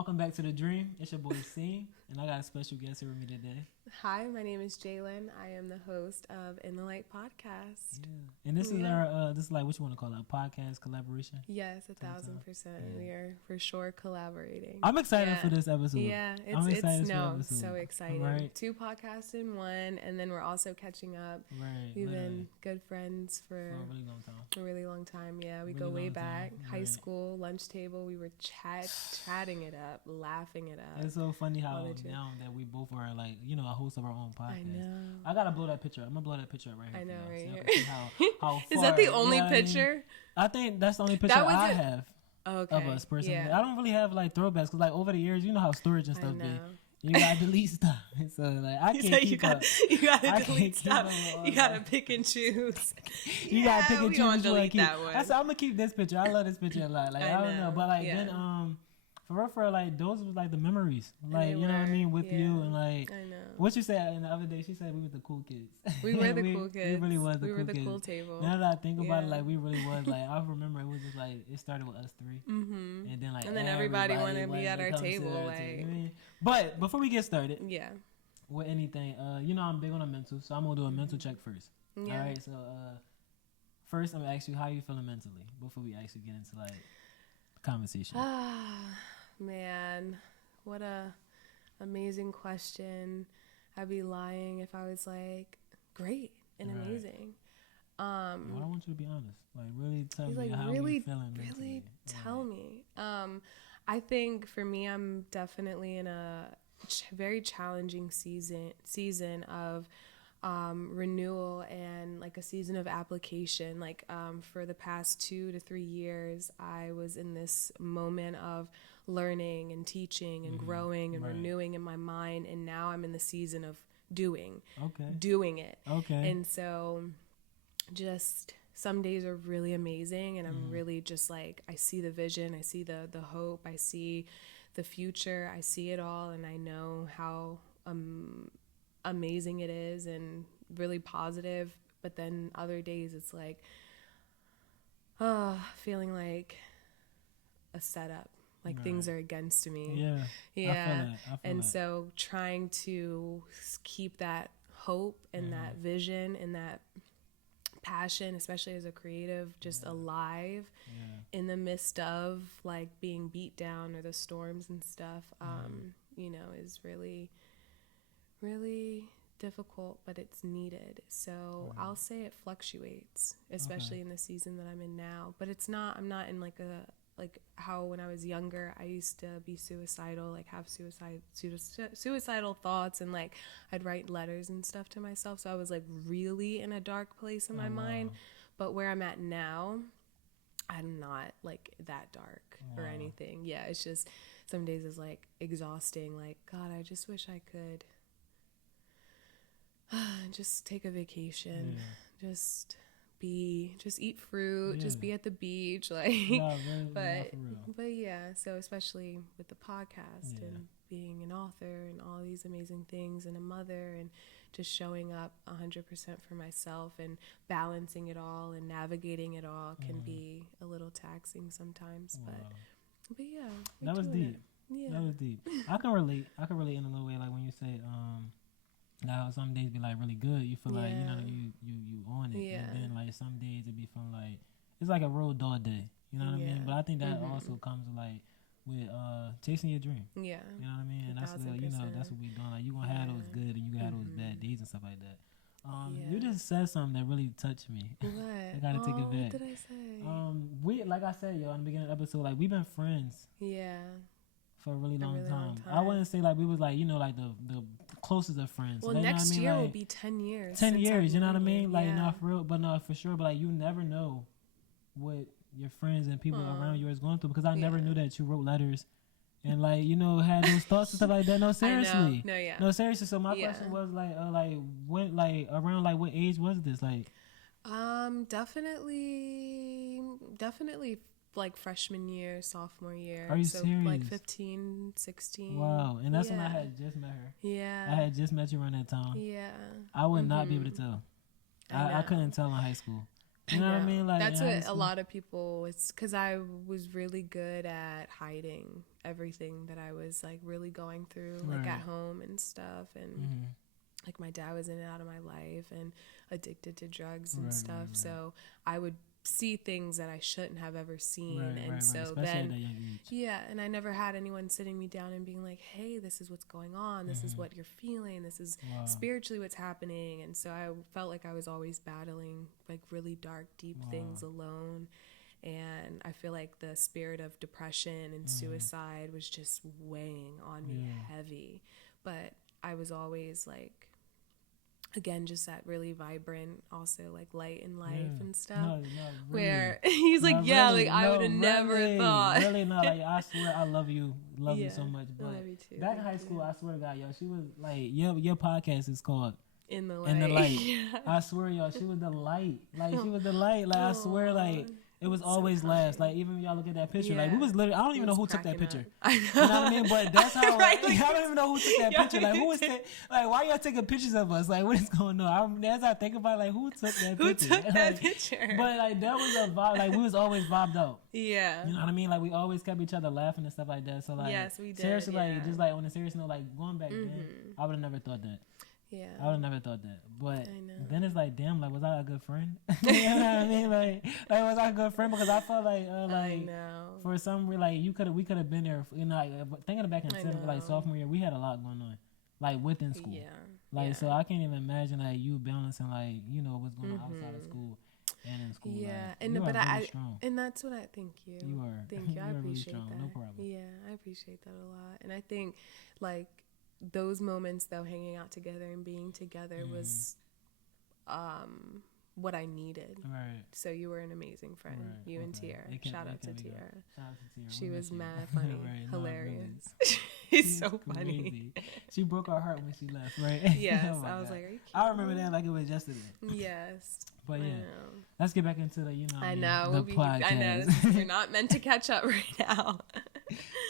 welcome back to The Dream. It's your boy C, and I got a special guest here with me today. Hi, my name is Jalen. I am the host of In the Light podcast. Yeah, and this is our this is like what you want to call it, a podcast collaboration. Yes, 1,000%. Yeah. We are for sure collaborating. I'm excited for this episode. Yeah, it's so exciting. Right. 2 podcasts in one, and then we're also catching up. Right. We've been good friends for a really long time. A really long time. Yeah, we go way back. High school, lunch table. We were chatting it up, laughing it up. It's so funny how now that we both are like, a host of our own podcast. I know. I gotta blow that picture up. I'm gonna blow that picture up right here. I know, right here. How far, is that the only picture? I think that's the only picture I have of us personally. Yeah. I don't really have like throwbacks because like over the years, you know how storage and stuff be. You gotta delete stuff. So like I can't keep up. You gotta delete stuff. You gotta pick and choose. You gotta pick and choose. Delete that one. I said I'm gonna keep this picture. I love this picture a lot. Like I don't know, but like then for like those was like the memories. Like you know what I mean with you and like I know. What you said the other day? She said we were the cool kids. We were the cool kids. We really was the cool kids. We were the cool kids. table. Now that I think about it, like we really was. Like I remember it was just like it started with us 3, and then everybody wanted to be at our table. Like, but before we get started, with anything, I'm big on a mental, so I'm gonna do a mental check first. Yeah. All right, so first I'm gonna ask you how you feeling mentally before we actually get into like conversation. Man, what a amazing question. I'd be lying if I was like great and amazing. I want you to be honest. Like really tell me how really, you feeling mentally. Really tell me. I think for me, I'm definitely in a very challenging season of renewal and like a season of application. Like for the past 2 to 3 years, I was in this moment of learning and teaching and growing and renewing in my mind, and now I'm in the season of doing it. And so just some days are really amazing, and I'm really just like, I see the vision, I see the hope, I see the future, I see it all, and I know how amazing it is and really positive. But then other days it's like feeling like a setup, like things are against me. I feel so trying to keep that hope and that vision and that passion, especially as a creative, just alive in the midst of like being beat down or the storms and stuff, is really, really difficult, but it's needed. So I'll say it fluctuates, especially in the season that I'm in now, but I'm not in like how when I was younger, I used to be suicidal, like have suicidal thoughts, and like I'd write letters and stuff to myself. So I was like really in a dark place in my mind. But where I'm at now, I'm not like that dark or anything. Yeah, it's just some days it's like exhausting. Like, God, I just wish I could just take a vacation, just eat fruit, just be at the beach, like. But yeah, so especially with the podcast and being an author and all these amazing things and a mother and just showing up 100% for myself and balancing it all and navigating it all can be a little taxing sometimes. But yeah, that was deep. Yeah, that was deep. I can relate in a little way, like when you say now some days be like really good, you feel like you on it, and then like some days it be feeling like it's like a real dull day, you know what I mean? But I think that also comes like with chasing your dream. You know what I mean? And that's that's what we doing. Like you gonna have those good and you gonna have those bad days and stuff like that. You just said something that really touched me. What? I gotta take it back. What did I say? We, like I said, in the beginning of the episode, like we've been friends. For a really long time. I wouldn't say like we was like, like the closest of friends. Well, like, next year like, will be 10 years. 10 years, you know what I mean? Like, not for real, but not for sure. But like, you never know what your friends and people around you is going through, because I never knew that you wrote letters and like, had those thoughts and stuff like that. No, seriously. No, seriously. So my question was like when, like around like what age was this? Like, definitely like freshman year, sophomore year. Are you serious? Like 15, 16. Wow. And that's when I had just met her. Yeah. I had just met you around that time. Yeah. I would not be able to tell. I couldn't tell in high school. You know what I mean? Like, that's what a lot of people, it's because I was really good at hiding everything that I was like really going through, like at home and stuff. And like my dad was in and out of my life and addicted to drugs and stuff. So I would see things that I shouldn't have ever seen. So especially then, at that young age. yeah, and I never had anyone sitting me down and being like, hey, this is what's going on. This is what you're feeling. This is spiritually what's happening. And so I felt like I was always battling like really dark, deep things alone. And I feel like the spirit of depression and suicide was just weighing on me heavy. But I was always like, again, just that really vibrant, also like light in life and stuff. No, really. Where he's like, yeah, really, like I would have never thought. Really, no, like I swear, I love you so much. But I love you too. Back in high school, I swear to God, yo, she was like, your podcast is called In the Light. In the Light. I swear, yo, she was the light. Like she was the light. Like I swear, like. It was always last. Like, even when y'all look at that picture, like, we was literally, I don't even know who took that picture. I know. You know what I mean? But that's how, I don't even know who took that picture. Like, who was like, why y'all taking pictures of us? Like, what is going on? As I think about it, like, who took that picture? Who took that picture? But, like, that was a vibe. Like, we was always vibed out. Yeah. You know what I mean? Like, we always kept each other laughing and stuff like that. So, like, yes, we did. Seriously, like, just, like, on a serious note, like, going back then, I would have never thought that. Yeah. I would have never thought that. But then it's like, damn, like, was I a good friend? You know what I mean? Like, was I a good friend? Because I felt like, for some reason, like, we could have been there. You know, like, thinking back in like sophomore year, we had a lot going on, like, within school. Yeah. Like, so I can't even imagine, like, you balancing, like, you know, what's going on outside of school and in school. Yeah. Like, and you but are really strong. and that's what I thank you. You are. Thank you. I appreciate really strong. that. No problem. Yeah, I appreciate that a lot. And I think, like, those moments though, hanging out together and being together was what I needed. Right. So you were an amazing friend. You and Tiara. Shout out to Tiara. She was mad funny, hilarious. She's so funny. She broke our heart when she left, right? Yes. Oh I was like, are you kidding? I remember that like it was yesterday. Yes. But yeah, let's get back into the, I know. the podcast. I know. We're not meant to catch up right now.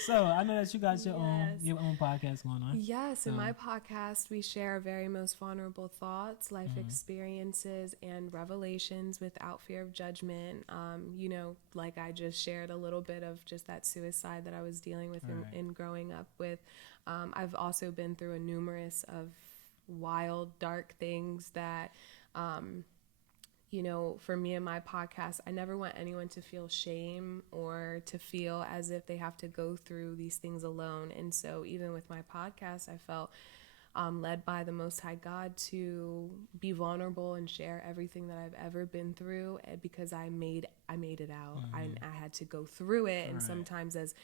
So I know that you got your own podcast going on. Yes, in my podcast, we share our very most vulnerable thoughts, life experiences, and revelations without fear of judgment. Like I just shared a little bit of just that suicide that I was dealing with and growing up with. I've also been through a numerous of wild, dark things that, for me and my podcast, I never want anyone to feel shame or to feel as if they have to go through these things alone. And so even with my podcast, I felt led by the Most High God to be vulnerable and share everything that I've ever been through, because I made it out. I had to go through it. And sometimes as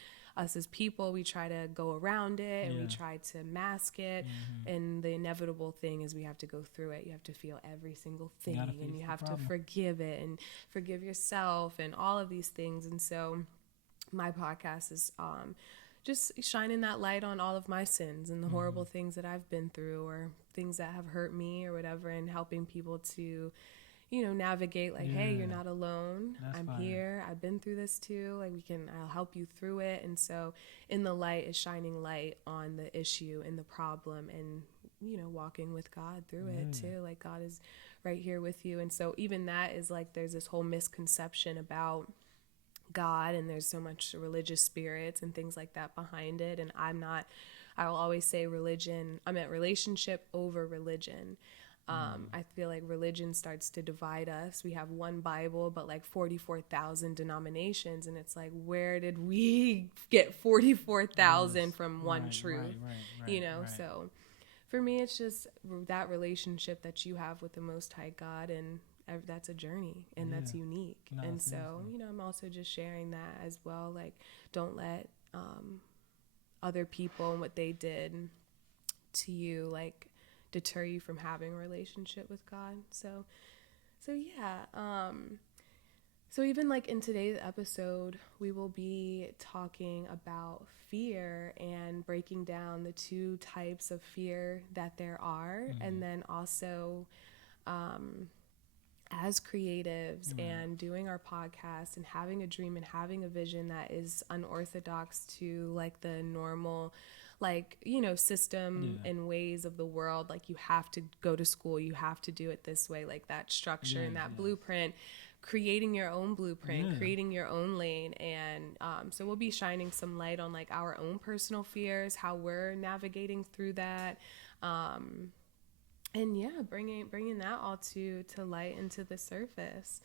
people, we try to go around it and we try to mask it. And the inevitable thing is we have to go through it. You have to feel every single thing, and you have to forgive it and forgive yourself and all of these things. And so my podcast is just shining that light on all of my sins and the horrible things that I've been through, or things that have hurt me or whatever, and helping people to navigate like, hey, you're not alone. I'm here. I've been through this too. Like I'll help you through it. And so In the Light is shining light on the issue and the problem, and, walking with God through it too. Like God is right here with you. And so even that is like, there's this whole misconception about God, and there's so much religious spirits and things like that behind it. And I will always say I'm at relationship over religion. I feel like religion starts to divide us. We have one Bible, but like 44,000 denominations. And it's like, where did we get 44,000 from one truth? Right. So for me, it's just that relationship that you have with the Most High God, and that's a journey, and that's unique. And so, I'm also just sharing that as well. Like, don't let other people and what they did to you, like, deter you from having a relationship with God. So yeah. So even like in today's episode, we will be talking about fear and breaking down the two types of fear that there are. And then also, as creatives and doing our podcast and having a dream and having a vision that is unorthodox to like the normal, like, system and ways of the world. Like, you have to go to school, you have to do it this way, like that structure and that blueprint. creating your own blueprint, creating your own lane. And so we'll be shining some light on like our own personal fears, how we're navigating through that. And yeah, bringing that all to light and to the surface.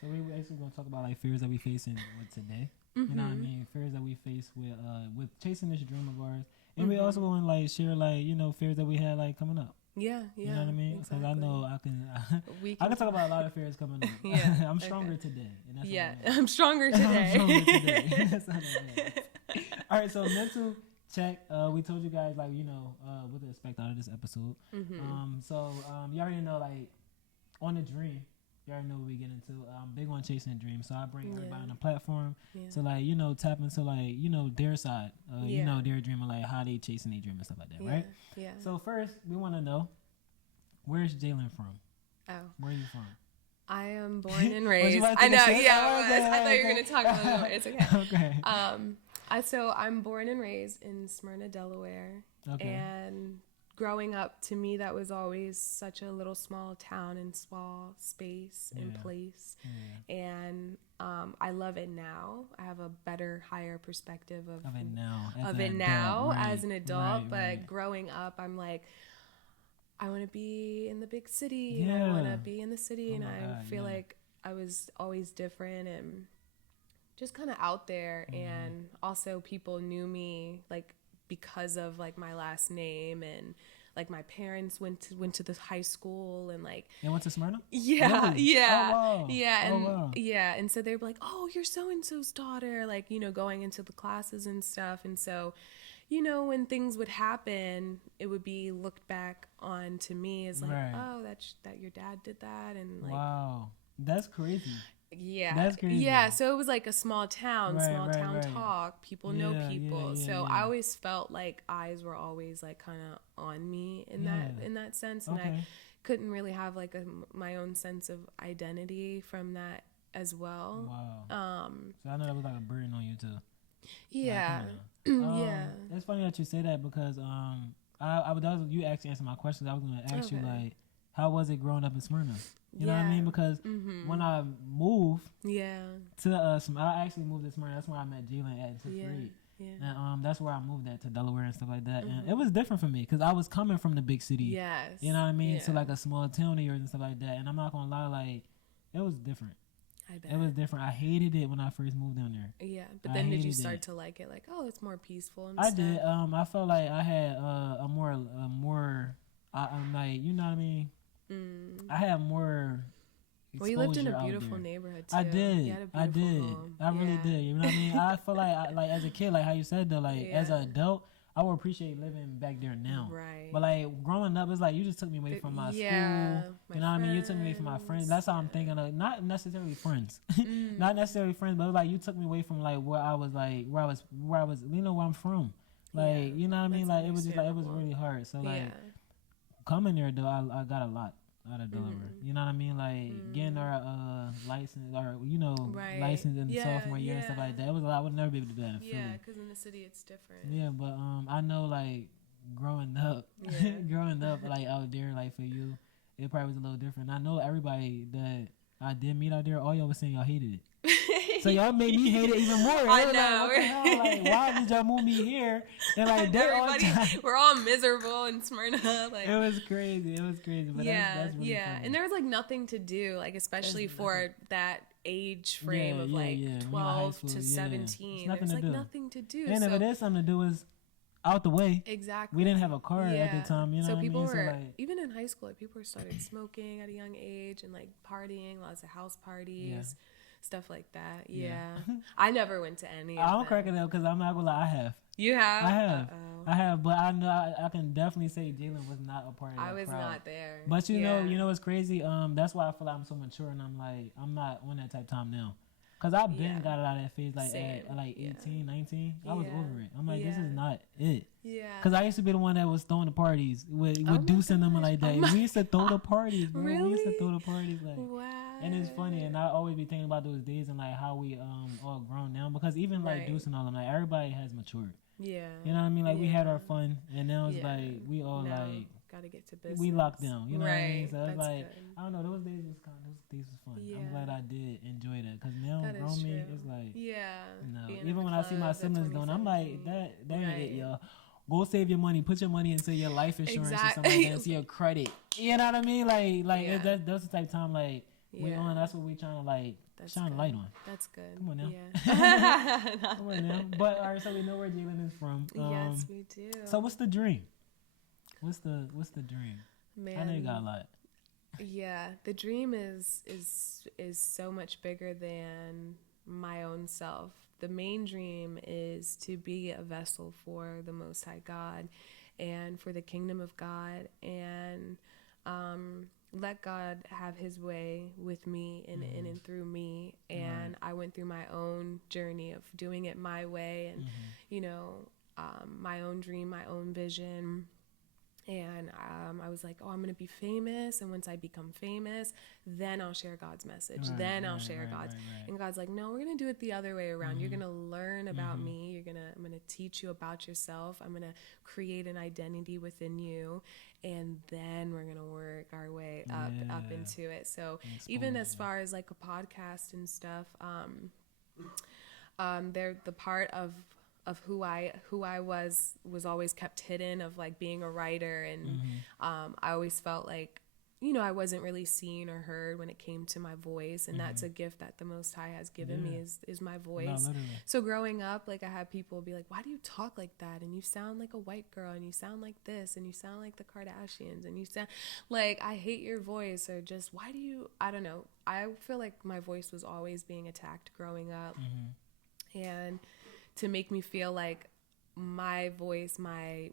So we're actually going to talk about like fears that we face with today. Mm-hmm. You know what I mean? Fears that we face with chasing this dream of ours. And we also want to like share like, you know, fears that we had like coming up. Yeah. You know what I mean? Because exactly. I know I can talk about a lot of fears coming up. Yeah. I'm stronger today. And that's I'm stronger today. I'm stronger today. That's not all right, so mental check. We told you guys like, you know, what to expect out of this episode. Mm-hmm. So you already know like on the dream, you already know what we get into. I'm big on chasing a dream, so I bring everybody on the platform to like, you know, tap into like, you know, their side, you know, their dream, like how they chasing their dream and stuff like that, right? Yeah. So first, we want to know, where's Jalen from? Oh, where are you from? I am born and raised. I know, I thought you were gonna talk about it more. It's okay. Okay. So I'm born and raised in Smyrna, Delaware, and growing up, to me, that was always such a little small town and small space and place. Yeah. And I love it now. I have a better, higher perspective of it now as an adult. But growing up, I'm like, I want to be in the big city. And I want to be in the city. And I feel like I was always different and just kind of out there. And also people knew me like because of like my last name, and like my parents went to the high school, and like they went to Smyrna. And so they were like, oh, you're so and so's daughter, like, you know, going into the classes and stuff. And so, you know, when things would happen, it would be looked back on to me as like, oh, that your dad did that. And like, wow, that's crazy. Yeah. That's crazy. Yeah. So it was like a small town talk. People know people. So I always felt like eyes were always like kind of on me in that sense. And I couldn't really have like my own sense of identity from that as well. Wow. So I know that was like a burden on you too. Yeah. It's funny that you say that because you actually answered my questions. I was going to ask you like, how was it growing up in Smyrna? You know what I mean? Because when I moved to I actually moved to Smyrna. That's where I met Jalen at in 6th grade. Yeah. And that's where I moved at to Delaware and stuff like that. And it was different for me because I was coming from the big city. Yes. You know what I mean? To like a small town here and stuff like that. And I'm not going to lie, like, it was different. I bet. It was different. I hated it when I first moved down there. Yeah. But then did you start to like it? Like, oh, it's more peaceful and stuff? I did. I felt like I had I'm like, you know what I mean? I had more exposure. Well, you lived in a beautiful neighborhood too. I did. You had a beautiful home. I really did. You know what I mean? I feel like as a kid, like how you said though, like as an adult, I would appreciate living back there now. Right. But like growing up, it's like you just took me away from my school. You know what I mean? You took me away from my friends. That's how I'm thinking of. Not necessarily friends. Not necessarily friends, but like you took me away from like where I was. You know where I'm from. Like you know what I mean? Like it was just like it was really hard. So like coming there though, I got a lot out of Delaware. You know what I mean? Like getting our license, or you know, license in the sophomore year and stuff like that. It was a lot. I would never be able to do that in Philly. Yeah, because in the city it's different. Yeah, but I know like growing up, like out there, like for you, it probably was a little different. I know everybody that I did meet out there, all y'all was saying y'all hated it. So y'all made me hate it even more. I know. Like, what the hell? Like, why did y'all move me here? And like, we're all miserable in Smyrna. Like, it was crazy. But that's really funny. And there was like nothing to do, like especially for that age frame of like 12 to 17. There's like nothing to do. And if it is something to do, is out the way. Exactly. We didn't have a car at the time. You know so what people I mean? were like, even in high school, like people started smoking at a young age and like partying, lots of house parties. Stuff like that. Yeah. I never went to any of them. I'm cracking up because I'm not gonna lie, I have. You have? I have. Uh-oh. I have, but I know I can definitely say Jalen was not a part of that I was crowd. not there. But you know what's crazy? That's why I feel like I'm so mature and I'm not on that type of time now. Cause I've been got it out of that phase like at like 18, 19. I was over it. I'm like, this is not it. Yeah. Cause I used to be the one that was throwing the parties with Deuce and them like that. We used to throw the parties, bro. Really? We used to throw the parties like. Wow. And it's funny, and I always be thinking about those days and like how we all grown now. Because even like Deuce and all them, like everybody has matured. Yeah. You know what I mean? Like we had our fun, and now it's like we all like gotta get to business. We locked down. You know what I mean? So it's like good. I don't know. Those days States was fun. Yeah. I'm glad I did enjoy that because now grown me, it's like, no. Being Even when I see my siblings doing, I'm like, that ain't it, y'all. Go save your money. Put your money into your life insurance or something like that. Into your credit. You know what I mean? Like that's the type of time like we on. That's what we trying to like shine a light on. That's good. Come on now. Yeah. Come on now. But all right, so we know where Jalen is from. Yes, we do. So what's the dream? What's the dream? Man, I know you got a lot. Yeah, the dream is so much bigger than my own self. The main dream is to be a vessel for the Most High God and for the kingdom of God, and let God have his way with me and in and through me. And I went through my own journey of doing it my way and, you know, my own dream, my own vision. And I was like, oh, I'm going to be famous. And once I become famous, then I'll share God's message. Then I'll share God's. And God's like, no, we're going to do it the other way around. You're going to learn about me. I'm going to teach you about yourself. I'm going to create an identity within you. And then we're going to work our way up into it. So even as far as like a podcast and stuff, they're the part of who I was always kept hidden, of like being a writer. And I always felt like, you know, I wasn't really seen or heard when it came to my voice. And that's a gift that the Most High has given me is my voice. No, so growing up, like I had people be like, why do you talk like that? And you sound like a white girl, and you sound like this, and you sound like the Kardashians, and you sound like, I hate your voice, or just, why do you, I don't know. I feel like my voice was always being attacked growing up. And to make me feel like my voice,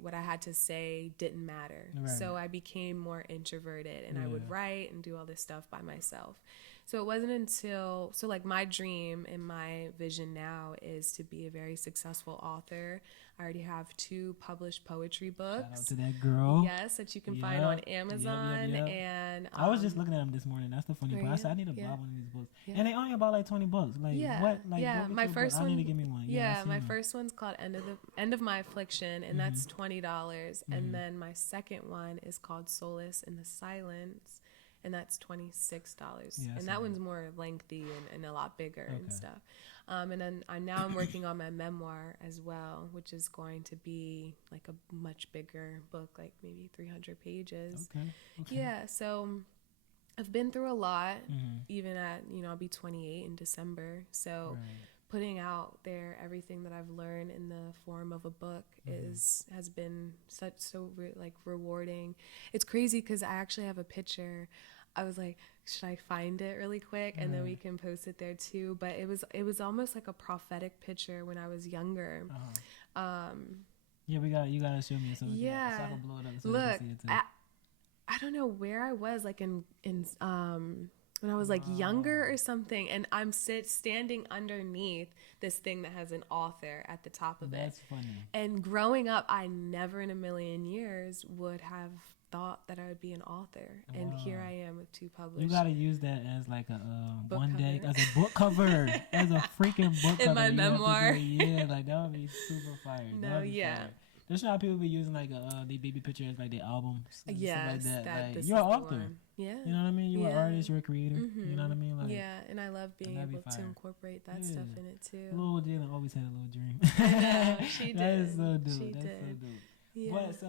what I had to say didn't matter. So I became more introverted, and I would write and do all this stuff by myself. So it wasn't until, like my dream and my vision now is to be a very successful author. I already have 2 published poetry books. Shout out to that girl. Yes, that you can find on Amazon. And I was just looking at them this morning. That's the funny part. I said I need to buy one of these books, and they only about like $20. Like what? Like my first one. I need to give me one. My first one's called End of My Affliction, and that's $20. And then my second one is called Solace in the Silence, and that's $26. And that one's more lengthy and a lot bigger and stuff. And then I'm working on my memoir as well, which is going to be like a much bigger book, like maybe 300 pages. Okay. Yeah, so I've been through a lot, even at, you know, I'll be 28 in December. So putting out there everything that I've learned in the form of a book has been rewarding. It's crazy because I actually have a picture. I was like, should I find it really quick, and then we can post it there too? But it was almost like a prophetic picture when I was younger. You gotta show me so I can blow it up. So look, can see it too. I don't know where I was, like in when I was like younger or something, and I'm standing underneath this thing that has an author at the top of it. That's funny. And growing up, I never in a million years would have thought that I would be an author, and here I am with 2 published. You gotta use that as like a one day as a book cover, as a freaking book cover in my memoir. Like that would be super fire. Fire. There's how people be using like the baby pictures, like their albums, stuff like that. Like, you're an author. Yeah. You know what I mean? You're an artist. You're a creator. You know what I mean? Like, and I love being able to incorporate that stuff in it too. Little Jalen always had a little dream. I know, she did. That is so dope. She That's did. so dope. Yeah. But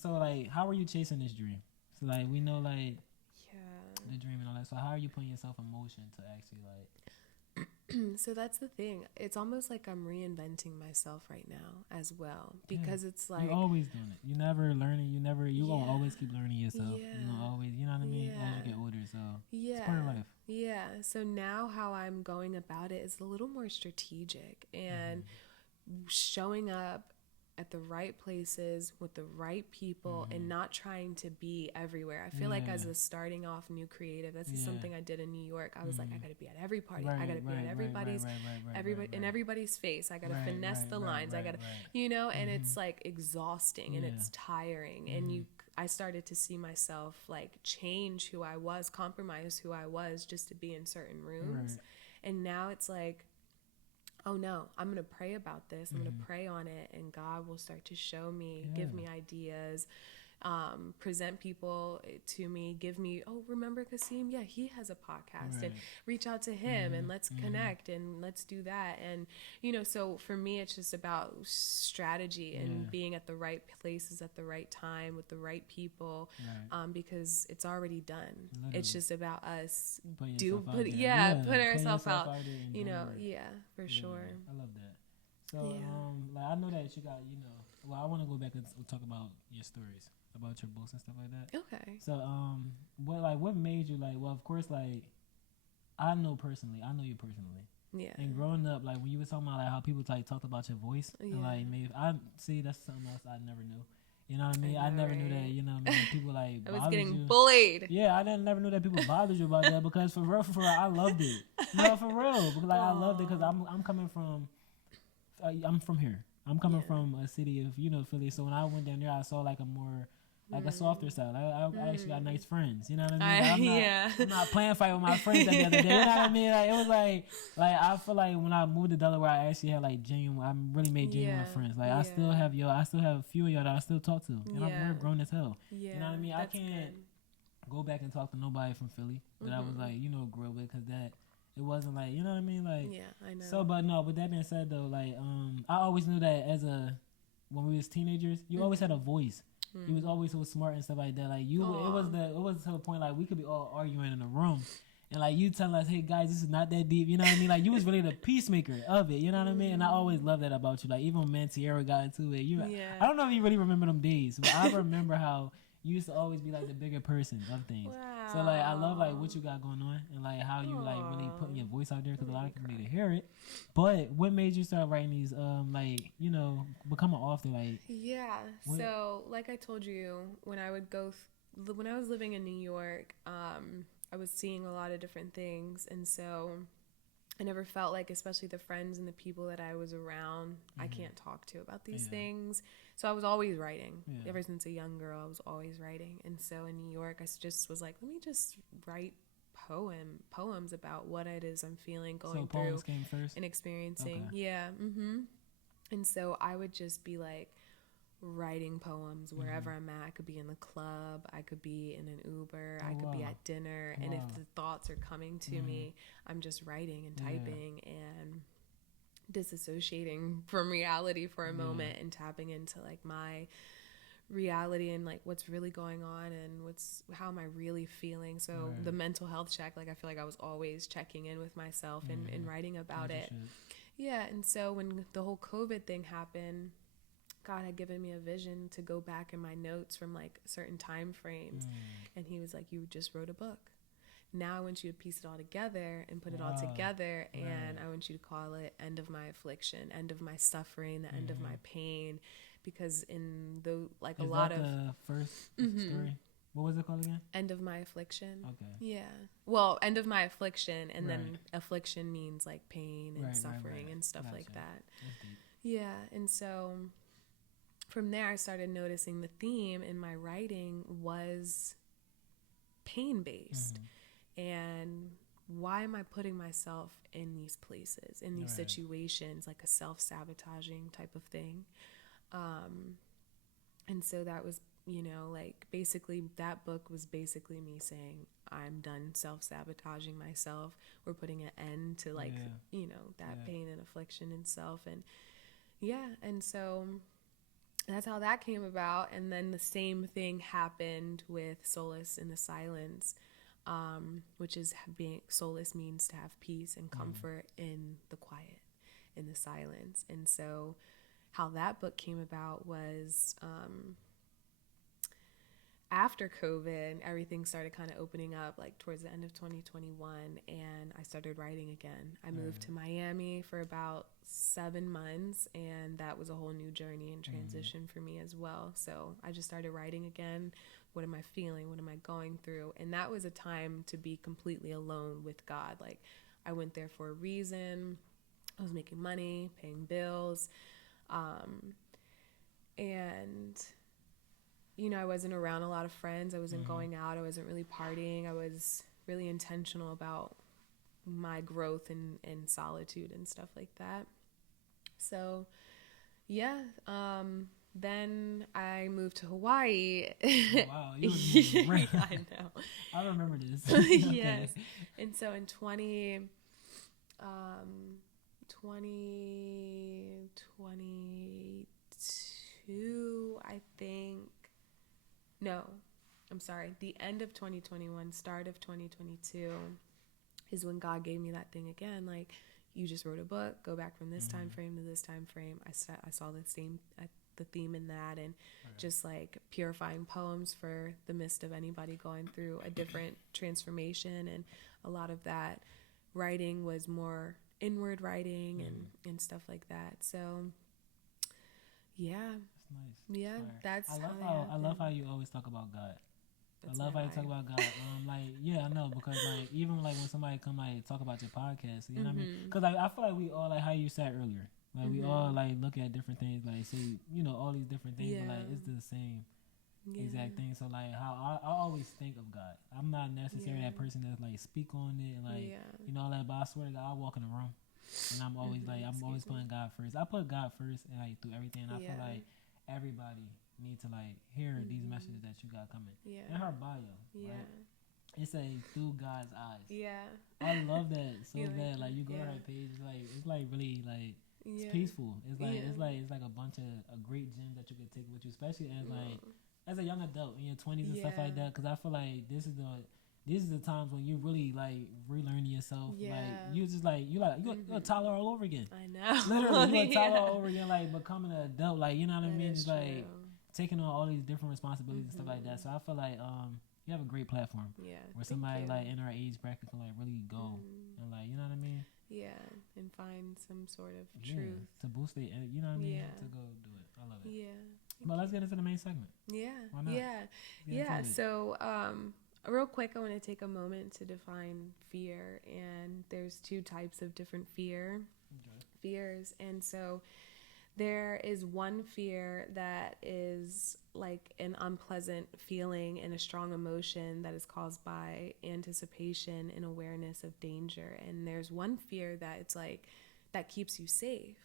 so like, how are you chasing this dream? So like, we know like the dream and all that. So how are you putting yourself in motion to actually like? So that's the thing. It's almost like I'm reinventing myself right now as well, because it's like you're always doing it. You never learning. You gonna always keep learning yourself. You gonna always, you know what I mean? As you get older, so it's part of life. Yeah. So now how I'm going about it is a little more strategic and showing up at the right places with the right people and not trying to be everywhere. I feel like as a starting off new creative, that's something I did in New York. I was like, I got to be at every party. I got to be at everybody's, in everybody's face. I got to finesse the lines. I got to, you know, and it's like exhausting and it's tiring. And I started to see myself like change who I was, compromise who I was just to be in certain rooms. And now it's like, oh no, I'm going to pray about this. I'm going to pray on it, and God will start to show me, give me ideas, present people to me, give me, oh, remember Kasim? Yeah, he has a podcast, and reach out to him and let's connect and let's do that. And, so for me, it's just about strategy and being at the right places at the right time with the right people, because it's already done. Literally. It's just about us put ourselves out, for sure. I love that. So, I know that you got, well, I want to go back and talk about your stories, about your books and stuff like that. Okay. So, what made you, well, of course, I know you personally. Yeah. And growing up, when you were talking about, how people, talked about your voice, and, maybe, that's something else I never knew. You know what I mean? I never knew that, people, I was getting bullied. Yeah, I never knew that people bothered you about that, because for real, I loved it. No, for real. Because, I loved it, because I'm coming from... I'm from here. I'm coming from a city of, Philly. So when I went down there, I saw a more, a softer side. I actually got nice friends. You know what I mean? I'm not playing fight with my friends the other day. You know what I mean? It was I feel like when I moved to Delaware, I actually had I really made genuine friends. I still have a few of y'all that I still talk to, and we're grown as hell. Yeah, you know what I mean? I can't go back and talk to nobody from Philly that I was grew up with, because that. It wasn't you know what I mean? Yeah, I know. So, but no, with that being said though, I always knew that when we was teenagers, you always had a voice. You was always so smart and stuff like that. It was to the point we could be all arguing in a room. And you telling us, hey guys, this is not that deep. You know what I mean? You was really the peacemaker of it. You know what I mean? And I always loved that about you. Even when Mantiera got into it, I don't know if you really remember them days, but I remember how you used to always be the bigger person of things. Wow. So I love what you got going on, and how you really putting your voice out there, because a lot of people need to hear it. But what made you start writing these become an author? So like I told you, when I was living in New York, I was seeing a lot of different things, and so I never felt especially the friends and the people that I was around, I can't talk to about these things. So I was always writing. Ever since a young girl, I was always writing. And so in New York, I just was let me just write poems about what it is I'm feeling, going through, poems came first? And experiencing. Okay. Yeah. And so I would just be writing poems wherever I'm at. I could be in the club, I could be in an Uber, I could be at dinner, and if the thoughts are coming to me, I'm just writing and typing and disassociating from reality for a moment and tapping into my reality and what's really going on and how am I really feeling. So the mental health check, I feel I was always checking in with myself and writing about it. Yeah. And so when the whole COVID thing happened, God had given me a vision to go back in my notes from certain time frames. And he was you just wrote a book. Now I want you to piece it all together and put it all together. And I want you to call it End of My Affliction, End of My Suffering, the End of My Pain. Because in the, a Is lot that of the first story? What was it called again? End of My Affliction. Okay. Yeah. Well, End of My Affliction, and then affliction means pain and suffering and stuff like that. Yeah. And so from there, I started noticing the theme in my writing was pain-based. And why am I putting myself in these places, in these situations, a self-sabotaging type of thing? And so that was, basically that book was basically me saying, I'm done self-sabotaging myself. We're putting an end to that pain and affliction and self. And and so that's how that came about. And then the same thing happened with Solace in the Silence, which is solace means to have peace and comfort in the quiet, in the silence. And so how that book came about was after COVID, everything started kind of opening up towards the end of 2021, and I started writing again. I moved to Miami for about 7 months, and that was a whole new journey and transition for me as well. So I just started writing again. What am I feeling? What am I going through? And that was a time to be completely alone with God. I went there for a reason. I was making money, paying bills, and I wasn't around a lot of friends. I wasn't going out. I wasn't really partying. I was really intentional about my growth and solitude and stuff like that. So, then I moved to Hawaii. Oh, wow, you was moving right. I know. I remember this. Yes. And so in 2022, I think. No, I'm sorry. The end of 2021, start of 2022 is when God gave me that thing again. Like, you just wrote a book, go back from this time frame to this time frame. I saw the theme in that, and just like purifying poems for the midst of anybody going through a different transformation. And a lot of that writing was more inward writing and stuff like that. So yeah. That's nice. Yeah, that's I love how you always talk about God. I love how you talk about God. Like, yeah, I know, because like even like when somebody come like talk about your podcast, you know what I mean? Because like I feel like we all, like how you said earlier, like we all like look at different things, like say, you know, all these different things, but like it's the same exact thing. So like how I always think of God. I'm not necessarily that person that like speak on it, like you know, like, but I swear to God, I walk in the room and I'm always like I'm always putting God first. I put God first and like through everything. And I feel like everybody need to like hear these messages that you got coming. In her bio, right? It say through God's eyes. I love that so bad. Like you go to her page, it's like really like it's peaceful. It's like it's like a bunch of a great gem that you can take with you, especially as like as a young adult in your 20s and stuff like that. Because I feel like these are the times when you really like relearning yourself. Like you just like you're a Tyler all over again. I know. Literally, you're a Tyler all over again. Like becoming an adult. Like, you know what I mean? It's like taking on all these different responsibilities and stuff like that. So I feel like you have a great platform where somebody like in our age bracket can like really go and like, you know what I mean? And find some sort of truth to boost it, you know what I mean? To go do it. I love it. But let's get into the main segment. Why not? So real quick, I want to take a moment to define fear, and there's two types of different fears. And so there is one fear that is like an unpleasant feeling and a strong emotion that is caused by anticipation and awareness of danger. And there's one fear that it's like that keeps you safe,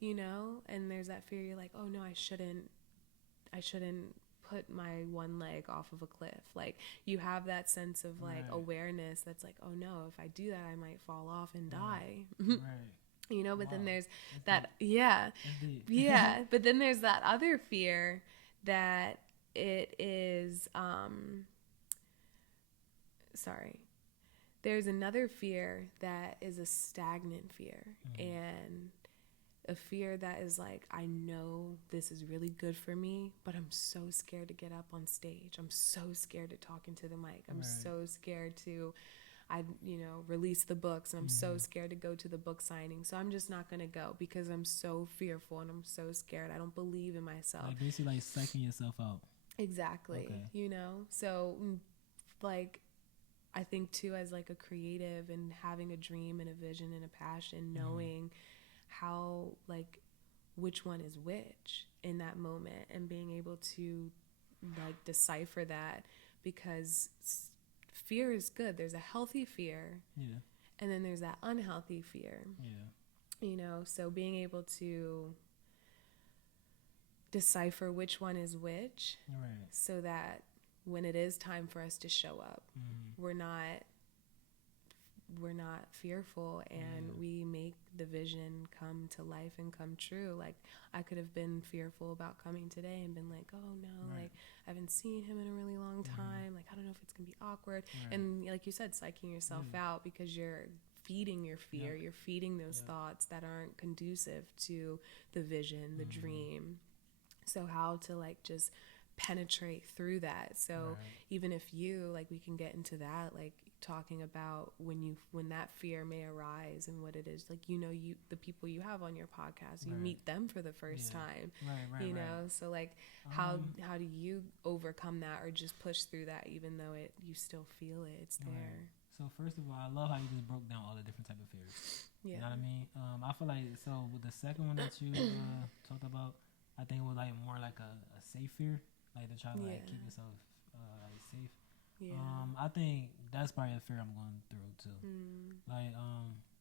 you know? And there's that fear you're like, oh no, I shouldn't put my one leg off of a cliff. Like you have that sense of like awareness that's like, oh no, if I do that, I might fall off and die. You know, but then there's that, but then there's that other fear that it is, there's another fear that is a stagnant fear, and a fear that is like, I know this is really good for me, but I'm so scared to get up on stage. I'm so scared to talk into the mic. I'm so scared to release the books, and I'm so scared to go to the book signing. So I'm just not going to go because I'm so fearful and I'm so scared. I don't believe in myself. Like basically like psyching yourself out. Exactly. Okay. You know? So like, I think too, as like a creative and having a dream and a vision and a passion, knowing how like which one is which in that moment and being able to like decipher that, because fear is good. There's a healthy fear. And then there's that unhealthy fear. You know, so being able to decipher which one is which, so that when it is time for us to show up, we're not fearful, and we make the vision come to life and come true. Like I could have been fearful about coming today and been like, oh no, like I haven't seen him in a really long time. Like I don't know if it's gonna be awkward. And like you said, psyching yourself out because you're feeding your fear. You're feeding those thoughts that aren't conducive to the vision, the dream. So how to like just penetrate through that. So even if you like, we can get into that, like talking about when that fear may arise and what it is, like, you know, the people you have on your podcast, you meet them for the first time, you know, so like how do you overcome that or just push through that even though you still feel it's there? So first of all, I love how you just broke down all the different type of fears. You know what I mean? I feel like, so with the second one that you talked about, I think it was like more like a safe fear, like to try to like keep yourself like safe. I think that's probably a fear I'm going through too. Like,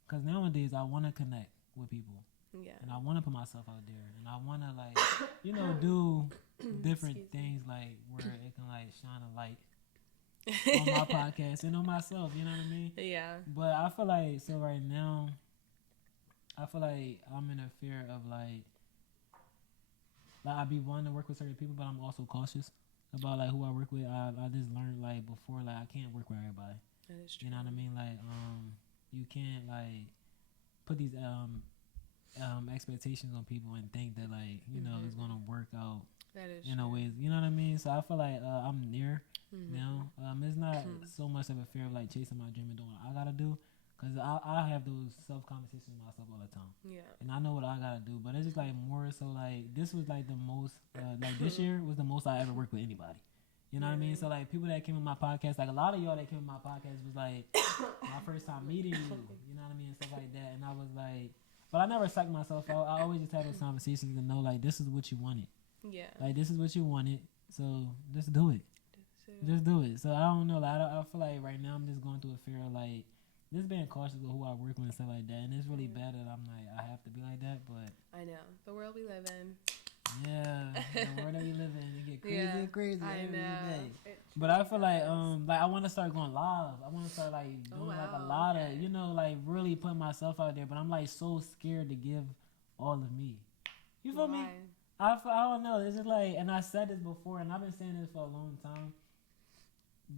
cause nowadays I want to connect with people. Yeah. And I want to put myself out there, and I want to like, do different things like where it can like shine a light on my podcast and on myself. You know what I mean? Yeah. But I feel like right now, I feel like I'm in a fear of like I be wanting to work with certain people, but I'm also cautious about like who I work with. I just learned like before like I can't work with everybody. That is true. You know what I mean? Like you can't like put these expectations on people and think that like it's gonna work out in a way. You know what I mean? So I feel like I'm near now. It's not so much of a fear of like chasing my dream and doing what I gotta do. Cause I have those self conversations with myself all the time. Yeah. And I know what I gotta do, but it's just like more so like this was like the most like this year was the most I ever worked with anybody. You know what I mean? So like people that came on my podcast, like a lot of y'all that came on my podcast was like my first time meeting you. You know what I mean? And stuff like that. And I was like, but I never psyched myself out. I always just had those conversations to know like this is what you wanted. Yeah. Like this is what you wanted. So just do it. Just do it. So I don't know. Like I feel like right now I'm just going through a fear of like just being cautious with who I work with and stuff like that. And it's really bad that I'm like I have to be like that. But I know the world we live in. Yeah, the world that we live in, it get crazy every day. But I feel like I want to start going live. I want to start like doing like a lot of like really putting myself out there. But I'm like so scared to give all of me. You feel me? I don't know. It's just like, and I said this before, and I've been saying this for a long time.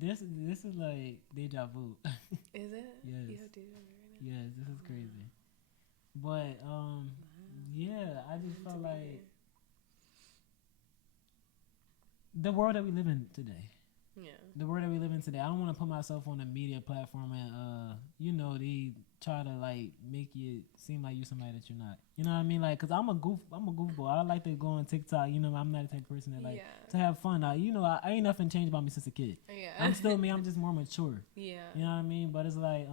This is like deja vu. Is it? Yes. You have deja vu right now? Yes, this is crazy. But yeah, I just felt like the world that we live in today. Yeah. The world that we live in today. I don't want to put myself on a media platform and they try to like make you seem like you're somebody that you're not. You know what I mean? Like, cause I'm a goofball. I like to go on TikTok. I'm not the type of person that like to have fun. I ain't nothing changed about me since a kid. Yeah. I'm still me. I'm just more mature. Yeah. You know what I mean? But it's like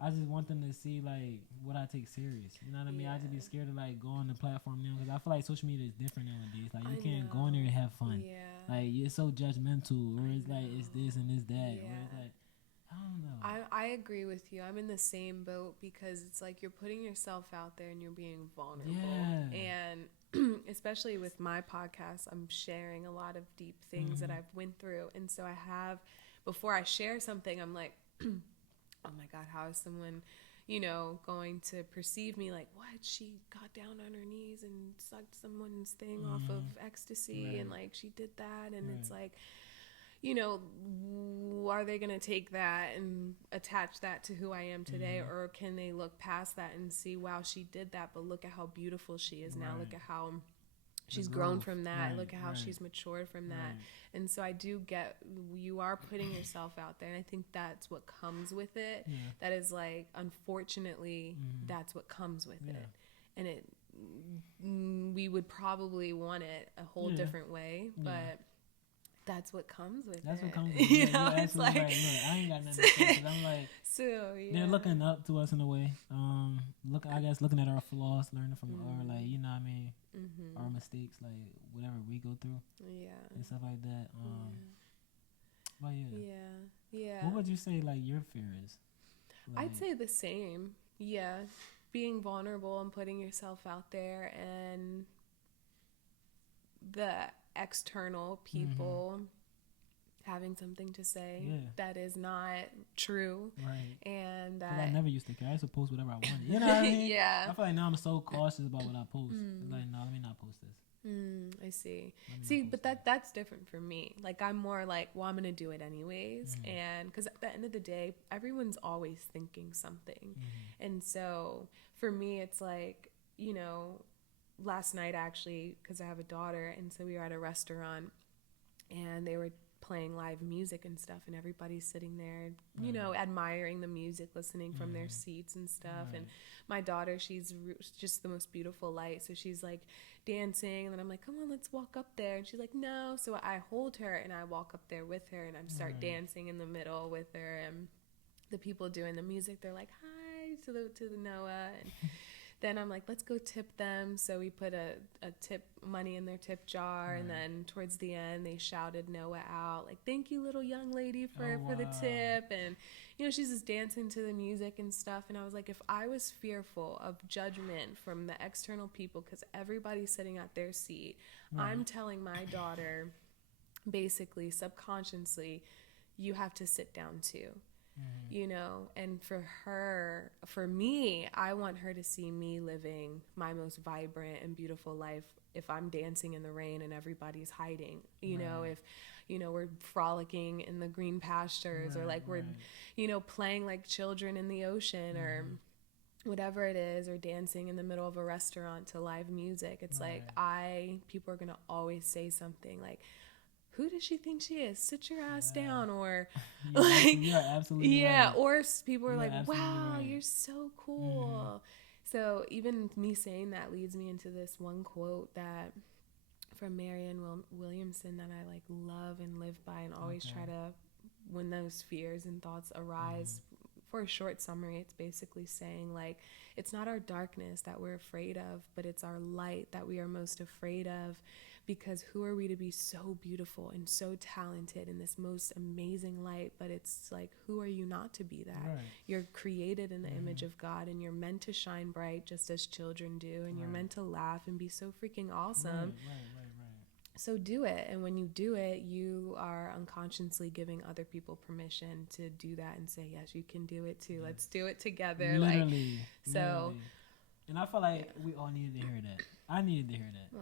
I just want them to see like what I take serious. You know what I mean? I just be scared to like go on the platform now because I feel like social media is different nowadays. Like you can't go in there and have fun. Yeah. Like you're so judgmental, or it's like it's this and it's that, or it's like I don't know. I agree with you. I'm in the same boat because it's like you're putting yourself out there and you're being vulnerable. Yeah. And especially with my podcast, I'm sharing a lot of deep things that I've went through, and so I have before I share something, I'm like. Oh my God, how is someone, going to perceive me like, what? She got down on her knees and sucked someone's thing off of ecstasy and like she did that. And it's like, are they going to take that and attach that to who I am today? Or can they look past that and see, wow, she did that, but look at how beautiful she is now. Look at how she's grown from that. Look at how she's matured from that. And so I do get you are putting yourself out there, and I think that's what comes with it. That is like, unfortunately, that's what comes with it. And we would probably want it a whole different way, but that's what comes with it. That's what comes with it. You're it's like, right. Look, I ain't got nothing to say, 'cause I'm like, they're looking up to us in a way. Looking at our flaws, learning from our, like, you know what I mean, our mistakes, like, whatever we go through. And stuff like that. But yeah. What would you say, like, your fear is? Like, I'd say the same. Yeah. Being vulnerable and putting yourself out there, and the external people having something to say that is not true. Right. And I never used to care. I used to post whatever I wanted. You know what I mean? I feel like now I'm so cautious about what I post. It's like, no, let me not post this. I see. But that's different for me. Like, I'm more like, well, I'm going to do it anyways. And because at the end of the day, everyone's always thinking something. And so for me, it's like, last night actually, because I have a daughter, and so we were at a restaurant and they were playing live music and stuff, and everybody's sitting there, admiring the music, listening from their seats and stuff. And my daughter, she's just the most beautiful light, so she's like dancing, and then I'm like, come on, let's walk up there, and she's like, no. So I hold her and I walk up there with her, and I start dancing in the middle with her, and the people doing the music, they're like, hi to the Noah, and then I'm like, let's go tip them. So we put a tip money in their tip jar. Right. And then towards the end, they shouted Noah out, like, thank you, little young lady, for the tip. And, you know, she's just dancing to the music and stuff. And I was like, if I was fearful of judgment from the external people, because everybody's sitting at their seat, right. I'm telling my daughter, basically, subconsciously, you have to sit down too. Mm-hmm. You know, and for me, I want her to see me living my most vibrant and beautiful life if I'm dancing in the rain and everybody's hiding, you right. know, if, you know, we're frolicking in the green pastures, right, or like we're, right. you know, playing like children in the ocean, mm-hmm. or whatever it is, or dancing in the middle of a restaurant to live music. It's right. like people are going to always say something like, who does she think she is? Sit your ass down. Or like, you're absolutely yeah, right. Or people are like, wow, right. you're so cool. Mm-hmm. So even me saying that leads me into this one quote that from Marianne Williamson that I like love and live by, and always try to, when those fears and thoughts arise, for a short summary, it's basically saying like, it's not our darkness that we're afraid of, but it's our light that we are most afraid of. Because who are we to be so beautiful and so talented in this most amazing light? But it's like, who are you not to be that? Right. You're created in the mm-hmm. image of God, and you're meant to shine bright just as children do. And right. you're meant to laugh and be so freaking awesome. Right. So do it. And when you do it, you are unconsciously giving other people permission to do that and say, yes, you can do it too. Yeah. Let's do it together. Literally. So. And I feel like we all needed to hear that. I needed to hear that.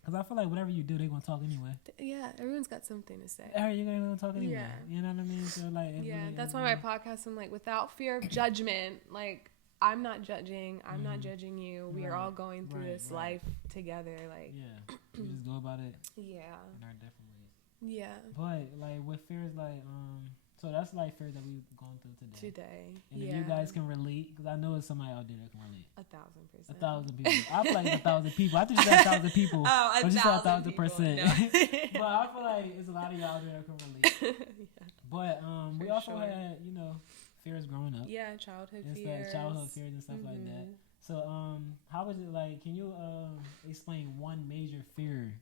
Because I feel like whatever you do, they're going to talk anyway. Yeah, everyone's got something to say. You're going to talk anyway. Yeah. You know what I mean? So like, that's why my podcast, I'm like, without fear of judgment, like, I'm not judging. I'm not judging you. We are all going through this life together. Like, yeah. We just go about it. Yeah. In our different ways. Yeah. But like with fears, like, so that's like fears that we've gone through today. And if you guys can relate, because I know there's somebody out there that can relate. 1,000%. 1,000 people. I feel like 1,000 people. I think you said 1,000 people. Oh, 1,000%. No. But I feel like there's a lot of y'all there that can relate. Yeah. But we also had, you know, fears growing up. Yeah, childhood fears. Childhood fears and stuff like that. So how was it like? Can you explain one major fear?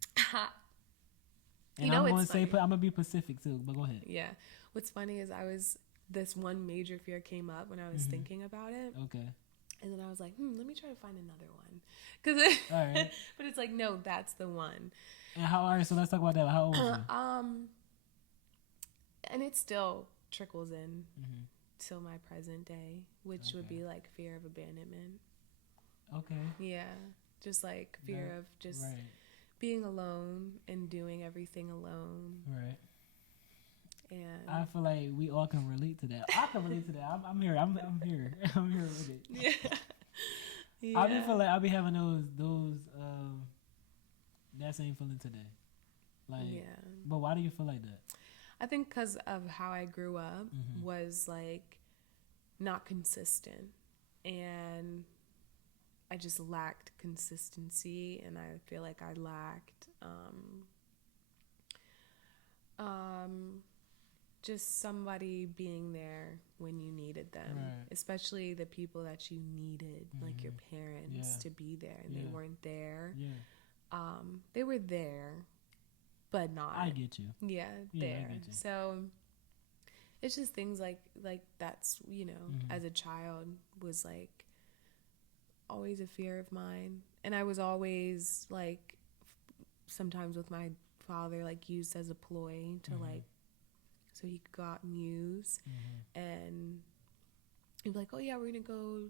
And you know, I'm gonna be Pacific too, but go ahead. Yeah. What's funny is this one major fear came up when I was thinking about it. Okay. And then I was like, let me try to find another one. All right. But it's like, no, that's the one. And alright, so let's talk about that. How old was you? And it still trickles in till my present day, which would be like fear of abandonment. Okay. Yeah. Just like fear of just being alone and doing everything alone. Right. And I feel like we all can relate to that. I can relate to that. I'm here. I'm here. I'm here with it. Yeah. I be feel like I be having those that same feeling today. Like, but why do you feel like that? I think because of how I grew up was like not consistent, and I just lacked consistency, and I feel like I lacked just somebody being there when you needed them, especially the people that you needed, like your parents, to be there, and they weren't there. They were there, but not. I get you. Yeah, there. I get you. So it's just things like that's, you know, as a child was like always a fear of mine. And I was always like sometimes with my father like used as a ploy to like so he could go out and use and he'd be like, oh yeah, we're gonna go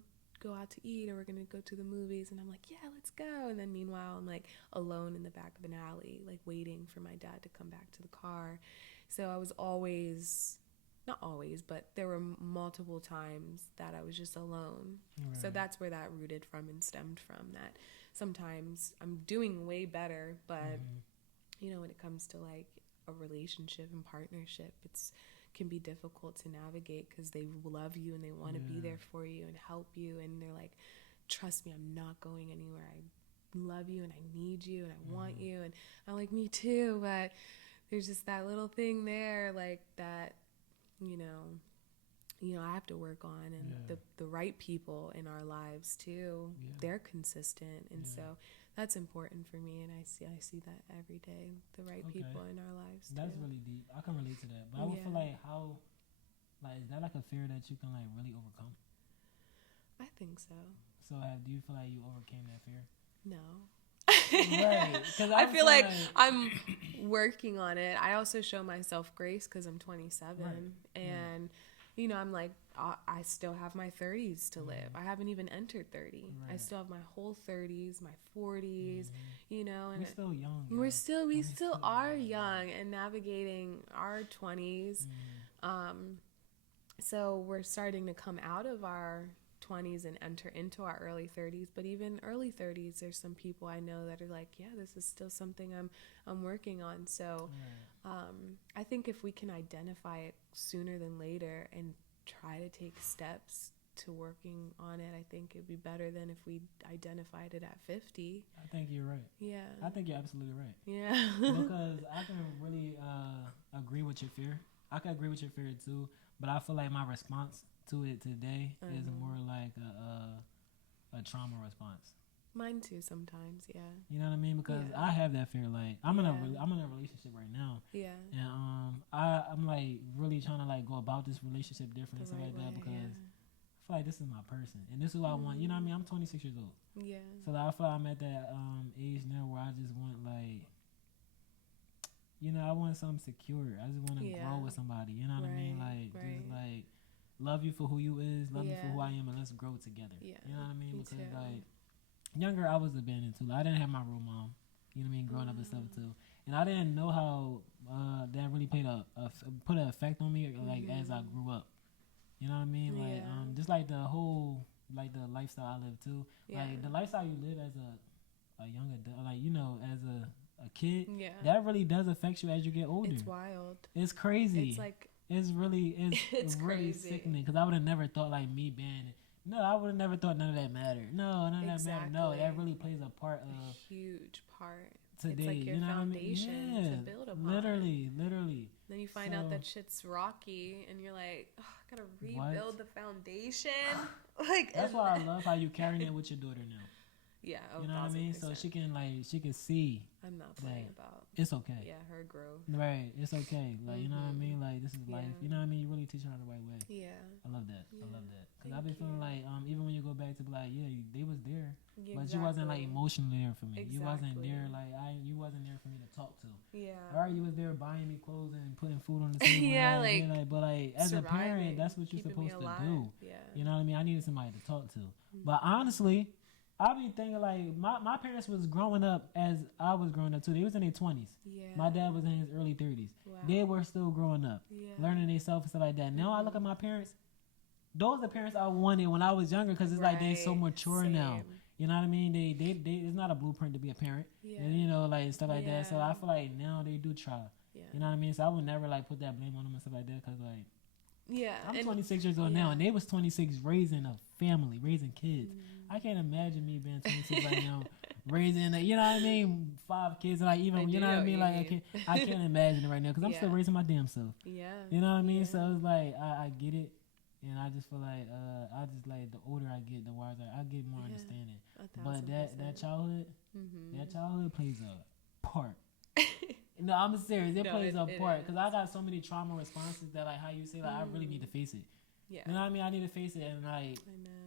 out to eat, or we're gonna go to the movies, and I'm like, yeah, let's go. And then meanwhile I'm like alone in the back of an alley, like waiting for my dad to come back to the car. So I was always, not always, but there were multiple times that I was just alone. So that's where that rooted from and stemmed from, that sometimes I'm doing way better, but you know, when it comes to like a relationship and partnership, can be difficult to navigate because they love you and they want to be there for you and help you, and they're like, trust me, I'm not going anywhere, I love you and I need you and I want you, and I'm like, me too, but there's just that little thing there, like that, you know, I have to work on, and the right people in our lives too. They're consistent, and so that's important for me, and I see that every day. The right people in our lives. That's really deep. I can relate to that, but I would feel like is that like a fear that you can like really overcome? I think so. So do you feel like you overcame that fear? No. Right. I feel like I'm working on it. I also show myself grace because I'm 27, and I'm like, I still have my 30s to live. I haven't even entered 30. I still have my whole 30s, my 40s, and we're still young. We still are young and navigating our 20s. So we're starting to come out of our 20s and enter into our early 30s, but even early 30s, there's some people I know that are like, this is still something I'm working on. So I think if we can identify it sooner than later and try to take steps to working on it, I think it'd be better than if we identified it at 50. I think you're right. Yeah. I think you're absolutely right. Yeah. Because I can really agree with your fear. I can agree with your fear too, but I feel like my response to it today is more like a trauma response. Mine too sometimes, yeah. You know what I mean? Because I have that fear. Like I'm in a relationship right now. Yeah. And I'm like really trying to like go about this relationship different and stuff like that because I feel like this is my person and this is what I want. You know what I mean? I'm 26 years old. Yeah. So like, I feel like I'm at that age now where I just want like, I want something secure. I just want to grow with somebody. You know what I mean? Like just like love you for who you is, love me for who I am, and let's grow together. Yeah. You know what I mean? Because like younger, I was abandoned too. Like, I didn't have my real mom. You know what I mean? Growing up and stuff too, and I didn't know how that really put an effect on me like as I grew up. You know what I mean? Like just like the whole like the lifestyle I live too. Like the lifestyle you live as a young adult, like as a kid. Yeah. That really does affect you as you get older. It's wild. It's crazy. It's like. It's really really sickening because I would have never thought like me being I would have never thought none of that mattered. No, none of that mattered. No, that really plays a part of a huge part today. It's like your foundation to build upon. Literally. Then you find out that shit's rocky, and you're like, I gotta rebuild the foundation. That's why I love how you carrying it with your daughter now. Yeah, you know what I mean. So she can see. I'm not playing about. It's okay. Yeah, her growth. Right, it's okay. Like you know what I mean. Like this is life. You know what I mean. You really teach her the right way. Yeah. I love that. I love that. Cause I've been feeling like even when you go back to be like, they was there, but you wasn't like emotionally there for me. You wasn't there like you wasn't there for me to talk to. Yeah. Or you was there buying me clothes and putting food on the table. But as a parent, that's what you're supposed to do. Yeah. You know what I mean. I needed somebody to talk to. But honestly, I be thinking like my parents was growing up as I was growing up too. They was in their 20s. Yeah. My dad was in his early 30s. Wow. They were still growing up, learning themselves and stuff like that. Now I look at my parents. Those are the parents I wanted when I was younger because it's like they're so mature now. You know what I mean? They it's not a blueprint to be a parent. Yeah. And, like stuff like that. So I feel like now they do try. Yeah. You know what I mean? So I would never like put that blame on them and stuff like that because like. Yeah. I'm 26 years old now and they was 26 raising a family, raising kids. I can't imagine me being 26 right now, raising, you know what I mean, 5 kids, like even, you know what I mean, like I can't imagine it right now because I'm still raising my damn self. Yeah. You know what I mean? So it's like I get it, and I just feel like the older I get, the wiser I get more understanding. But that childhood plays a part. No, I'm serious. It plays a part because I got so many trauma responses that like how you say like I really need to face it. Yeah. You know what I mean? I need to face it, and like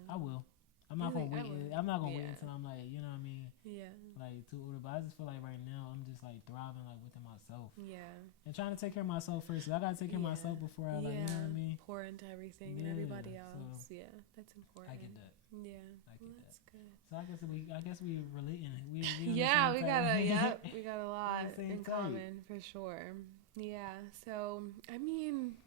I will. I'm not gonna wait. I'm not gonna wait until I'm like, you know what I mean? Yeah. Like too older, but I just feel like right now I'm just like thriving like within myself. Yeah. And trying to take care of myself first. I gotta take care of myself before I like, you know what I mean? Pour into everything and everybody else. So that's important. I get that. Yeah. I get that. That's good. So I guess we relating. We we got a lot in common for sure. Yeah. So I mean,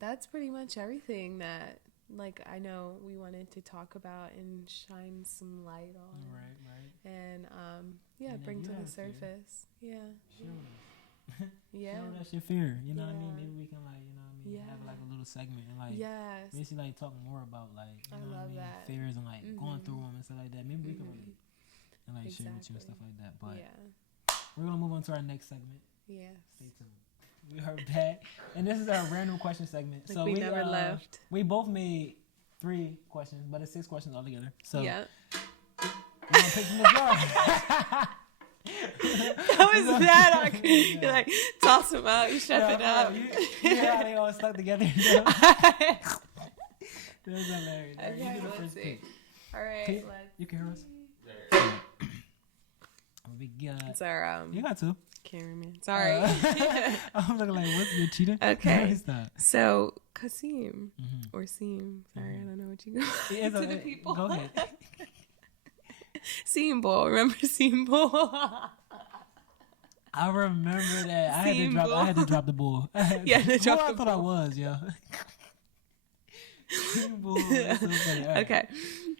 that's pretty much everything that. Like I know we wanted to talk about and shine some light on, right, and and bring to the surface, Sure that's your fear, you know what I mean? Maybe we can like, you know what I mean, have like a little segment and like, basically like talk more about like, you know what I mean, fears and like going through them and stuff like that. Maybe we can relate and like share with you and stuff like that. But we're gonna move on to our next segment. Yeah, stay tuned. We are back, and this is our random question segment. Like so we never left. We both made 3 questions, but it's 6 questions altogether. So yeah, we're gonna pick from the floor. that was bad. You like toss them out, you shut it up. You know how they all stuck together. You know? That was hilarious. Okay, You do the let's first see. pick. All right, You can hear us. We got. it's our You got 2. cameraman. Sorry. I'm looking like, what? You're cheating? Okay. Stop. So Kasim or Seam. Sorry, I don't know what you go to the people. Go ahead. Seam Ball. Remember Seam Ball? I remember that. I had to drop the ball. Yeah, I thought I was, yo. Bull, that's so funny. Right. Okay.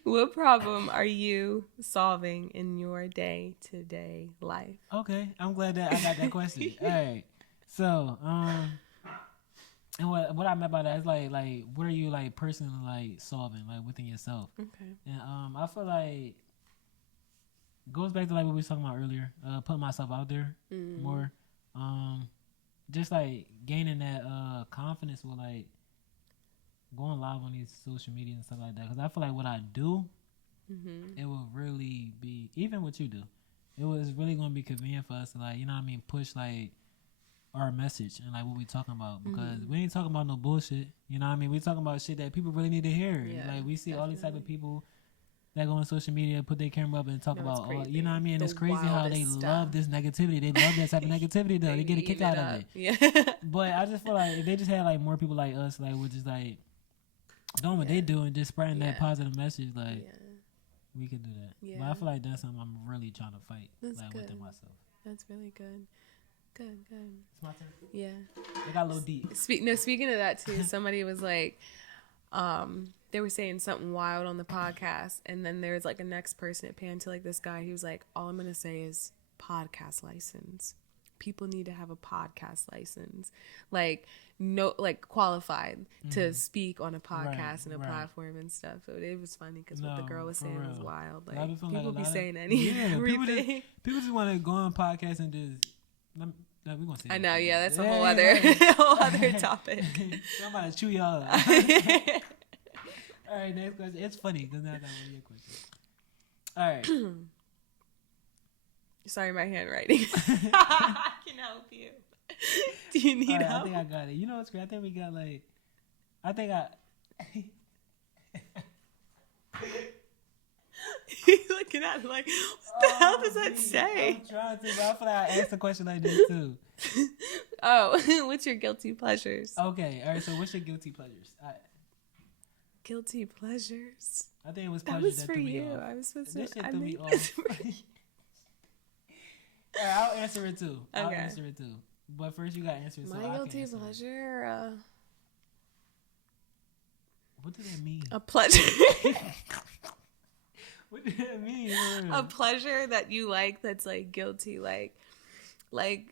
What problem are you solving in your day-to-day life? Okay, I'm glad that I got that question. All right. So, and what I meant by that is like what are you like personally like solving like within yourself? Okay. And I feel like goes back to like what we were talking about earlier, putting myself out there more, just like gaining that confidence with like going live on these social media and stuff like that. Because I feel like what I do, it will really be, even what you do, it was really going to be convenient for us to like, you know what I mean, push like our message and like what we talking about. Because we ain't talking about no bullshit, you know what I mean? We talking about shit that people really need to hear. Yeah, like we see definitely. all these type of people that go on social media, put their camera up and talk about all, you know what I mean? The It's crazy how they love this negativity. They love that type of negativity though. They get a kick out of it. Yeah. But I just feel like if they just had like more people like us, like we're just like doing what they do and just spreading that positive message, like we could do that. Yeah. But I feel like that's something I'm really trying to fight. That's like good. within myself. That's really good. Good. It's my turn. Yeah. It got a little deep. Speaking of that too, somebody was like, they were saying something wild on the podcast, and then there's like a next person it panned to like this guy. He was like, all I'm gonna say is podcast license. People need to have a podcast license, like no, like qualified to speak on a podcast and a platform and stuff. So it was funny because what the girl was saying was wild. Like people be saying anything. People just want to go on podcasts and just. No, we gonna say I that. know, yeah, that's a whole other whole other topic. I'm about to chew y'all up. All right, next question. It's funny because now I got one of your questions. All right. Sorry, my handwriting. I can help you. Do you need help? I think I got it. You know what's great? I think we got like. He's looking at it like, what the hell does that say? I'm trying to, but I feel like I asked a question like this too. Oh, what's your guilty pleasures? Okay, all right. So, what's your guilty pleasures? Guilty pleasures. I think it was that pleasures was that for threw me you. off. I was supposed This to. shit I threw me think off. that's for you. All right, I'll answer it too. Okay. I'll answer it too. But first, you got to answer it. My guilty pleasure. What does that mean? A pleasure. What does that mean? A pleasure that you like that's like guilty, like I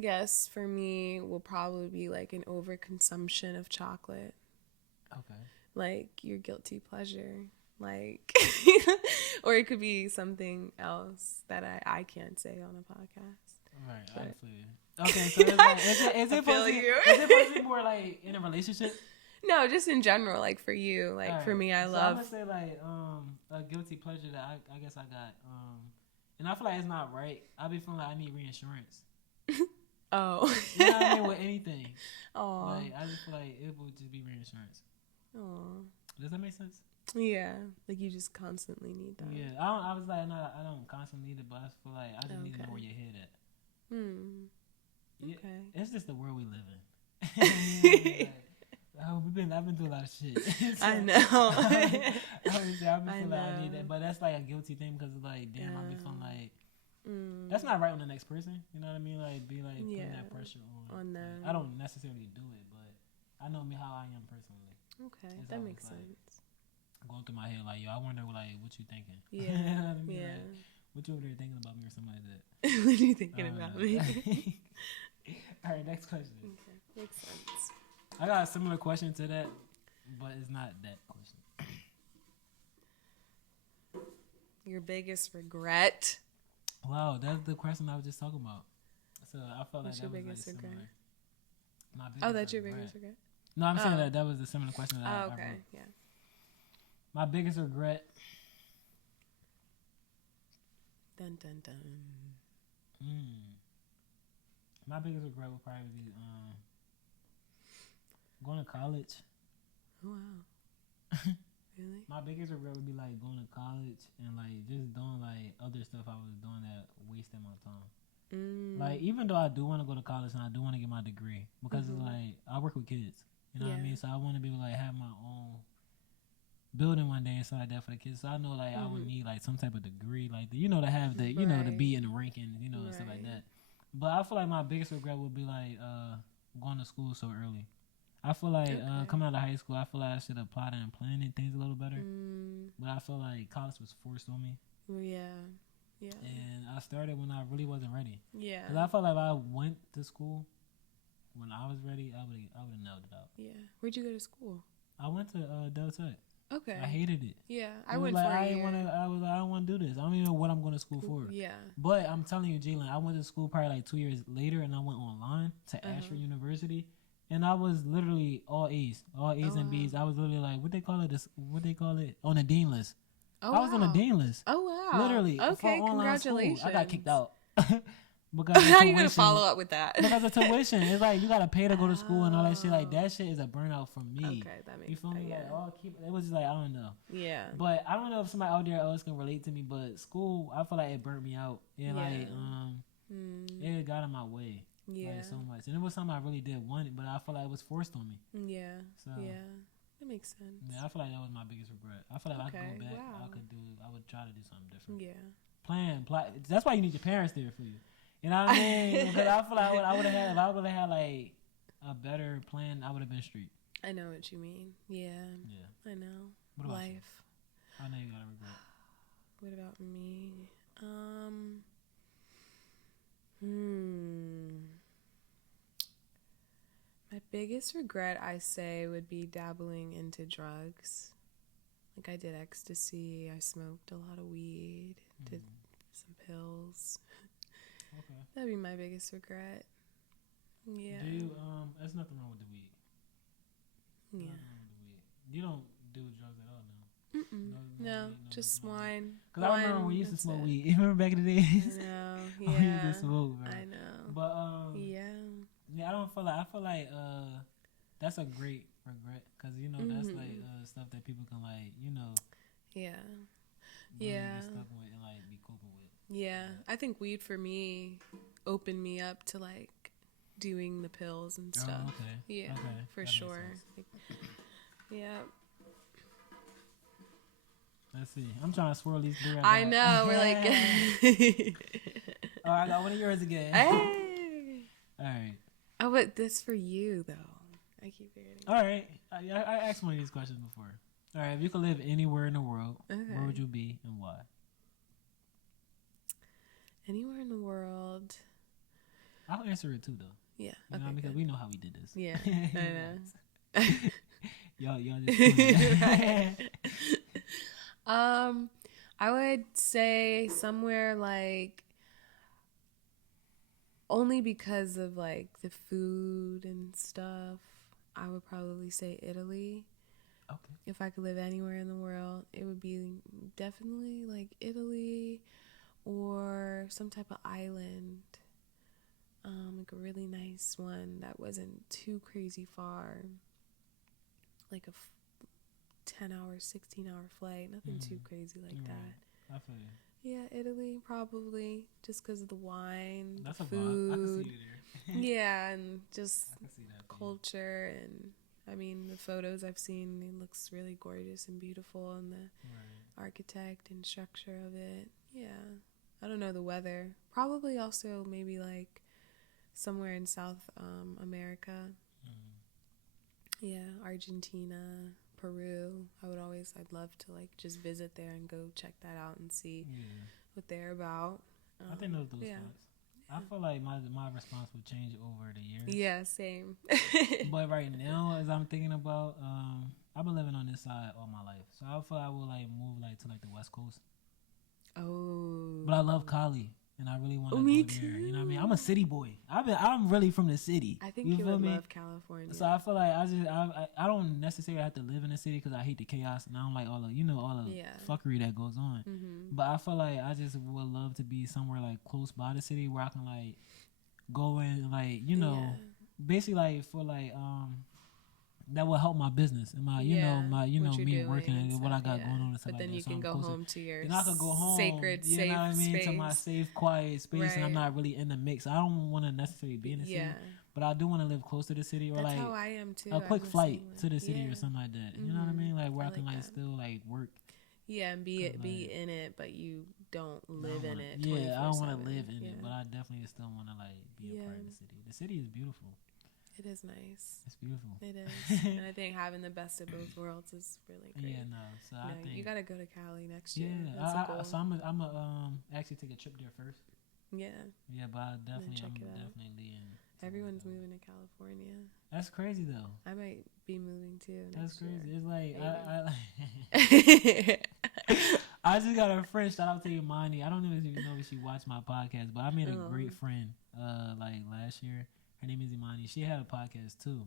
guess for me will probably be like an overconsumption of chocolate. Okay. Like your guilty pleasure, like, or it could be something else that I can't say on a podcast. Right, I feel you. Okay, so is it supposed to be more like in a relationship? No, just in general, like for you, like right. For me, I love. I'm gonna say like a guilty pleasure that I guess I got and I feel like it's not right. I be feeling like I need reinsurance. Oh. You know what I mean? With anything. Oh. Like I just feel like it would just be reinsurance. Oh. Does that make sense? Yeah, like you just constantly need that. Yeah, I was like, no, I don't constantly need it, but I feel like I just need to know where your head at. Okay. It's just the world we live in. I've been through a lot of shit. So, I know. I feel like I need that, but that's like a guilty thing because it's like, damn, I be feeling like that's not right on the next person. You know what I mean? Like be like putting that pressure on them. Like, I don't necessarily do it, but I know me how I am personally. Okay, that makes sense. Going through my head like, yo, I wonder like what you thinking. Yeah. You know what I mean? Yeah. Like, what you over there thinking about me or something like that? What are you thinking about me? All right, next question. Okay, makes sense. I got a similar question to that, but it's not that question. Your biggest regret? Wow, that's the question I was just talking about. So I felt What's like that your was biggest like regret? similar. My Oh, that's your biggest regret? No, I'm saying that was the similar question that I okay, wrote. yeah. My biggest regret. Dun dun dun. My biggest regret would probably be going to college. Oh wow. Really? My biggest regret would be like going to college and like just doing like other stuff I was doing that wasted my time. Like even though I do want to go to college and I do want to get my degree because it's like I work with kids, you know what I mean. So I want to be able to like have my own building one day and stuff like that for the kids. So I know like I would need like some type of degree, like to have the to be in the ranking, and stuff like that. But I feel like my biggest regret would be like going to school so early. I feel like coming out of high school, I feel like I should have applied and planned things a little better. But I feel like college was forced on me. Yeah. Yeah. And I started when I really wasn't ready. Yeah. Because I felt like if I went to school when I was ready, I would have nailed it out. Yeah. Where'd you go to school? I went to Del Tech. Okay. I hated it. Yeah, I went for a year. I was like, I don't want to do this. I don't even know what I'm going to school for. Yeah. But I'm telling you, Jalen, I went to school probably like 2 years later, and I went online to Ashford University, and I was literally all A's and B's. I was literally like, what they call it, on the dean list. Oh, I was on the dean list. Oh wow! Literally. Okay, congratulations. School. I got kicked out. Because how are you gonna follow up with that? Because of tuition, it's like you gotta pay to go to school and all that shit. Like that shit is a burnout for me. Okay, that makes you feel me? Yeah. It was just like I don't know. Yeah. But I don't know if somebody out there else can relate to me. But school, I feel like it burnt me out. And it got in my way. Yeah. Like so much, and it was something I really did want, but I feel like it was forced on me. Yeah. So yeah. That makes sense. Yeah, I feel like that was my biggest regret. I feel like if I could go back, wow. I would try to do something different. Yeah. Plan. That's why you need your parents there for you. You know what I mean? Because I feel like I would have had, if I would have had like a better plan, I would have been street. I know what you mean. Yeah. Yeah. I know. What about Life. You? I know you got a regret. What about me? My biggest regret, I say, would be dabbling into drugs. Like I did ecstasy, I smoked a lot of weed, did some pills. Okay. That'd be my biggest regret. Yeah. Do you, there's nothing wrong with the weed. Yeah. You don't do drugs at all now? No, just wine. Because I remember when we used to smoke weed. You remember back in the days? I know, We used to smoke, bro. I know. But, yeah, I don't feel like, that's a great regret. Because, that's like stuff that people can like, yeah. really get stuck with and like be coping with. Yeah, I think weed for me opened me up to like doing the pills and stuff. Oh, okay. Yeah, okay. for that sure. Yeah. Let's see. I'm trying to swirl these through. I know. We're like. Oh, I got one of yours again. Hey. All right. Oh, but this for you though. I keep forgetting. All right. I asked one of these questions before. All right. If you could live anywhere in the world, where would you be and why? Anywhere in the world. I'll answer it too, though. Yeah. You know, because we know how we did this. Yeah. I know. y'all just right. I would say somewhere like only because of like the food and stuff. I would probably say Italy. Okay. If I could live anywhere in the world, it would be definitely like Italy or some type of island. Like a really nice one that wasn't too crazy far. Like a 10-hour, 16-hour flight. Nothing too crazy like that. I feel you. Yeah, Italy probably just because of the wine, that's the a food. vibe. I can see you there. Yeah, and just I can see that culture and I mean the photos I've seen. It looks really gorgeous and beautiful, and the architect and structure of it. Yeah, I don't know the weather. Probably also maybe like somewhere in South America. Yeah, Argentina, Peru. I'd love to like just visit there and go check that out and see what they're about. I think those spots. I feel like my response would change over the years. Yeah, same. But right now, as I'm thinking about, I've been living on this side all my life, so I feel I would like move like to like the West Coast. Oh. But I love Cali. and I really want to go there. You know what I mean? I'm a city boy. I'm really from the city. I think you would love California. So I feel like I don't necessarily have to live in the city because I hate the chaos and I don't like all the fuckery that goes on. Mm-hmm. But I feel like I just would love to be somewhere like close by the city where I can like go in like basically like for like that will help my business and my me working and what I got going on and stuff like that. But then you can go home to your then I can go home, sacred, you safe know what I mean, space. to my safe, quiet space, and I'm not really in the mix. I don't want to necessarily be in the city, but I do want to live close to the city or That's like how I am too. a quick flight to the city or something like that. You know what I mean, like where I can like still like work. Yeah, and be in it, but you don't live in it. Yeah, I don't want to live in it, but I definitely still want to like be a part of the city. The city is beautiful. It is nice. It's beautiful. It is. And I think having the best of both worlds is really great. Yeah, no. So I think you gotta go to Cali next year. Yeah, so I'm actually take a trip there first. Yeah. Yeah, but I'm definitely in. Everyone's moving to California. That's crazy though. I might be moving too. That's crazy. Year. It's like I just got a friend. Shout out to Imani. I don't even know if she watched my podcast, but I made a great friend like last year. Her name is Imani. She had a podcast too.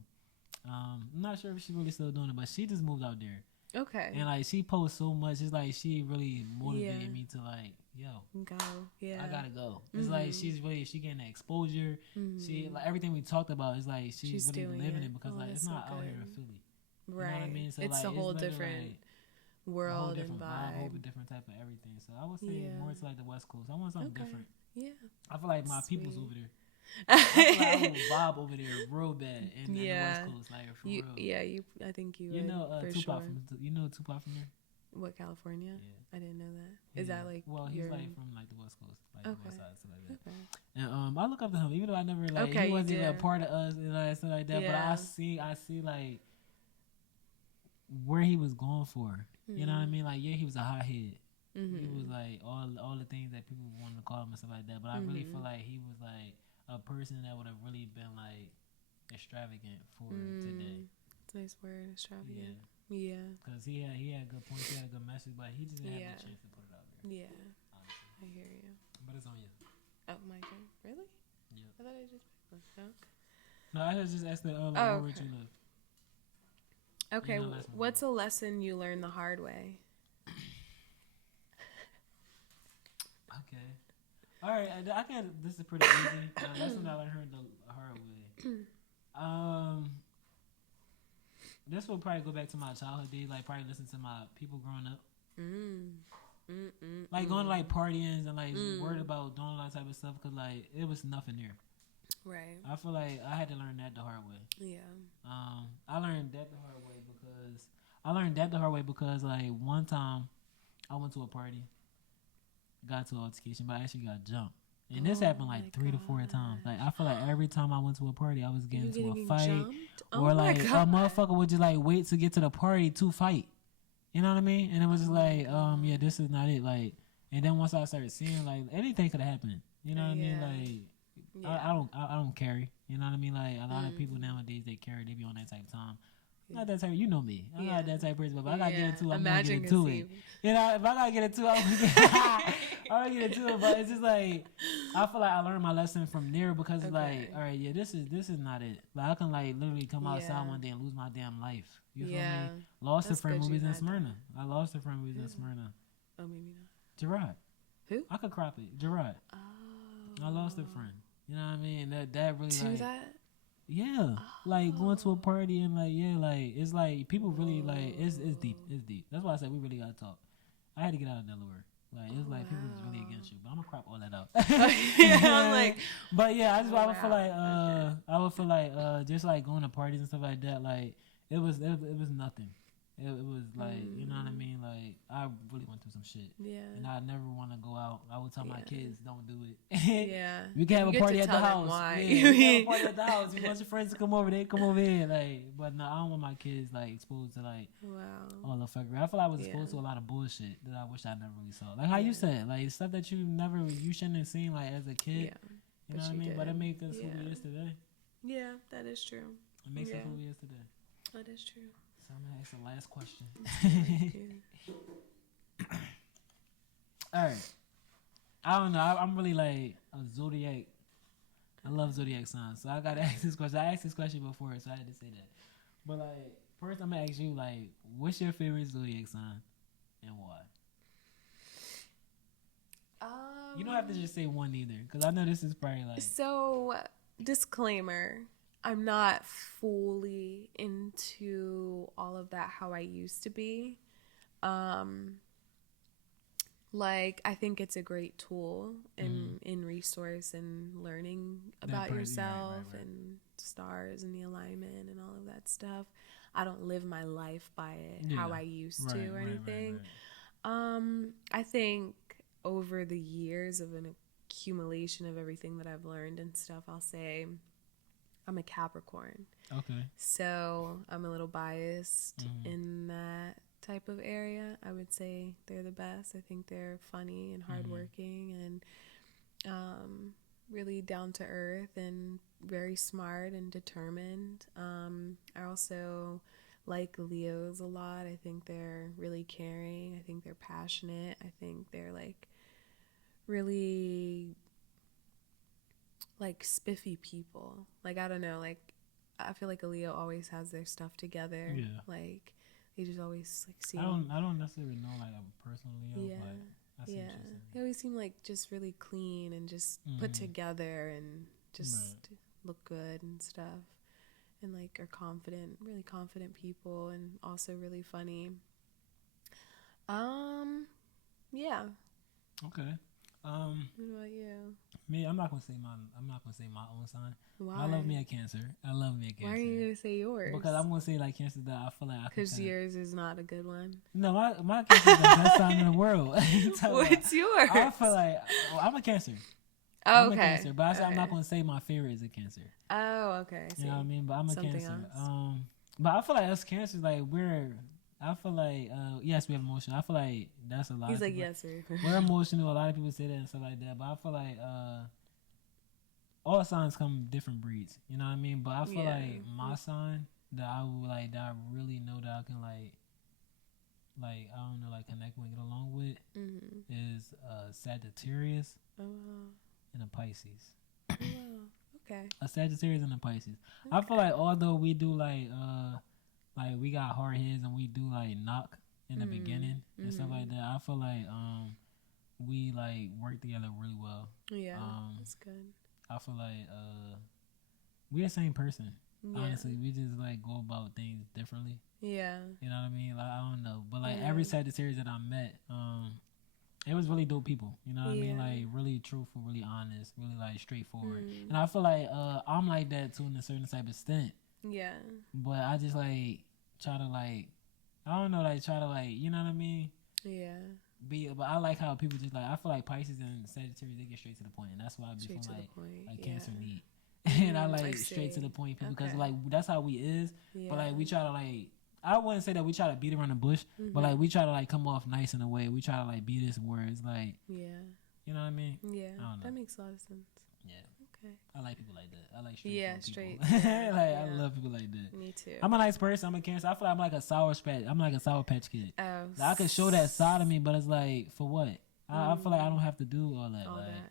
I'm not sure if she's really still doing it, but she just moved out there. Okay. And like she posts so much. It's like she really motivated me to like, go. Yeah. I gotta go. It's like she getting that exposure. She like everything we talked about is like she's really living it because like it's not out here in Philly. Right. You know what I mean? So it's like, a whole different world and vibe. A whole different type of everything. So I would say more to like the West Coast. I want something different. Yeah. I feel like my people's over there. I feel like I would vibe over there real bad in the West Coast, like for real. Yeah, I think you would. You know Tupac sure. Tupac from there? What, California? Yeah. I didn't know that. Is that like he's like from like the West Coast, like the West Side, stuff like that. Okay. And I look up to him, even though I never like he wasn't even a part of us and stuff like that. Yeah. But I see like where he was going for. You know what I mean? Like he was a hothead. He was like all the things that people wanted to call him and stuff like that. But I really feel like he was like a person that would have really been like extravagant for today. It's a nice word, extravagant. Yeah. Because he had good points, he had a good message, but he just didn't have the chance to put it out there. Yeah. Honestly. I hear you. But it's on you. Oh, my turn. Really? Yeah. I thought I just picked one. No, I just asked the where would you live? Okay, what's a lesson you learned the hard way? Okay. All right, this is pretty easy. Lesson I learned the hard way. This will probably go back to my childhood days, like probably listen to my people growing up. Like going to like partying and like worried about doing all that type of stuff because like it was nothing there. Right. I feel like I had to learn that the hard way. Yeah. I learned that the hard way because like one time I went to a party, got to an altercation, but I actually got jumped. And this happened like 3 to 4 times. Like I feel like every time I went to a party, I was getting into a fight, or like a motherfucker would just like wait to get to the party to fight. You know what I mean? And it was just like, yeah, this is not it. Like, and then once I started seeing like anything could have happened. You know what I mean? Like, I don't carry. You know what I mean? Like a lot of people nowadays they carry. They be on that type of time. Not that type. You know me. I'm not that type of person, but I gotta get into it. I'm gonna get into it. You know, if I gotta get into it, I'm gonna get into it. But it's just like I feel like I learned my lesson from there because it's like, all right, yeah, this is not it. Like I can like literally come outside one day and lose my damn life. You feel me? Lost a friend when we was in Smyrna. I lost a friend when we was in Smyrna. Oh, maybe not. Gerard. Who? I could crop it. Gerard. Oh. I lost a friend. You know what I mean? That really to like. That? Yeah, like going to a party and like like it's like people really like it's deep. That's why I said we really gotta talk. I had to get out of Delaware. Like it's like people was really against you, but I'm gonna crop all that out. I'm like, but yeah, I would feel like I would feel like just like going to parties and stuff like that. Like it was nothing. It was like you know what I mean. Like I really went through some shit. Yeah. And I never want to go out. I would tell my kids, don't do it. Yeah. We can have a party at the house. Why. Yeah, we can have a party at the house. You want your friends to come over, they come over here. Like, but no, I don't want my kids like exposed to like all the fuckery. I feel like I was exposed to a lot of bullshit that I wish I never really saw. Like how you said, like stuff that you shouldn't have seen like as a kid. Yeah. You know what I mean? But it makes us who we is today. Yeah, that is true. It makes us who we is today. That is true. So I'm gonna ask the last question. Like All right. I don't know. I'm really like a zodiac. I love zodiac signs, so I gotta ask this question. I asked this question before, so I had to say that. But like, first I'm gonna ask you, like, what's your favorite zodiac sign and why? You don't have to just say one either, because I know this is probably like. So, disclaimer: I'm not fully into all of that how I used to be. Like, I think it's a great tool in resource and learning about yourself right. and stars and the alignment and all of that stuff. I don't live my life by it how I used to or anything. I think over the years of an accumulation of everything that I've learned and stuff, I'll say I'm a Capricorn. Okay. So I'm a little biased in that type of area. I would say they're the best. I think they're funny and hardworking and really down to earth and very smart and determined. I also like Leos a lot. I think they're really caring. I think they're passionate. I think they're like really like spiffy people. Like, I don't know, like I feel like a Leo always has their stuff together. Yeah. Like they just always like seem. I don't necessarily know like a personal Leo. Yeah. But I see they always seem like just really clean and just put together and just look good and stuff. And like are confident, really confident people, and also really funny. Yeah. Okay. What about you? Me, I'm not gonna say my own sign. Why? I love me a Cancer. I love me a Cancer. Why are you gonna say yours? Because I'm gonna say like Cancer that I feel like because yours is not a good one. No, my Cancer is the best sign in the world. What's yours? I feel like I'm a Cancer. Oh, I'm okay. a Cancer, but I'm not gonna say my favorite is a Cancer. Oh, okay. You know what I mean? But I'm a Something Cancer. Else? But I feel like us Cancers, like I feel like yes, we have emotion. I feel like that's a lot. He's like, yes, sir. We're emotional. A lot of people say that and stuff like that. But I feel like all signs come in different breeds. You know what I mean? But I feel like my sign that I would like that I really know that I can like I don't know, like connect with and get along with is Sagittarius and a Pisces. Okay. A Sagittarius and a Pisces. Okay. I feel like although we do like we got hard heads and we do like knock in the beginning and stuff like that, I feel like we like work together really well. Yeah, that's good. I feel like we're the same person. Yeah. Honestly, we just like go about things differently. Yeah. You know what I mean? Like, I don't know, but like every Sagittarius that I met, it was really dope people. You know what I mean? Like really truthful, really honest, really like straightforward. And I feel like I'm like that too in a certain type of extent. Yeah. But I just like try to like, I don't know, like try to like, you know what I mean? Yeah. But I like how people just like, I feel like Pisces and Sagittarius, they get straight to the point, and that's why I be feeling like Cancer neat. And I like straight to the point people because like that's how we is. But like we try to like, I wouldn't say that we try to beat around the bush, but like we try to like come off nice in a way. We try to like be this words like, you know what I mean? Yeah, I don't know. That makes a lot of sense. Yeah. Okay. I like people like that. I like straight people. I love people like that. Me too. I'm a nice person. I'm a Cancer. I feel like I'm like a sour patch kid. Oh. Like, I can show that side of me, but it's like for what? I feel like I don't have to do all that.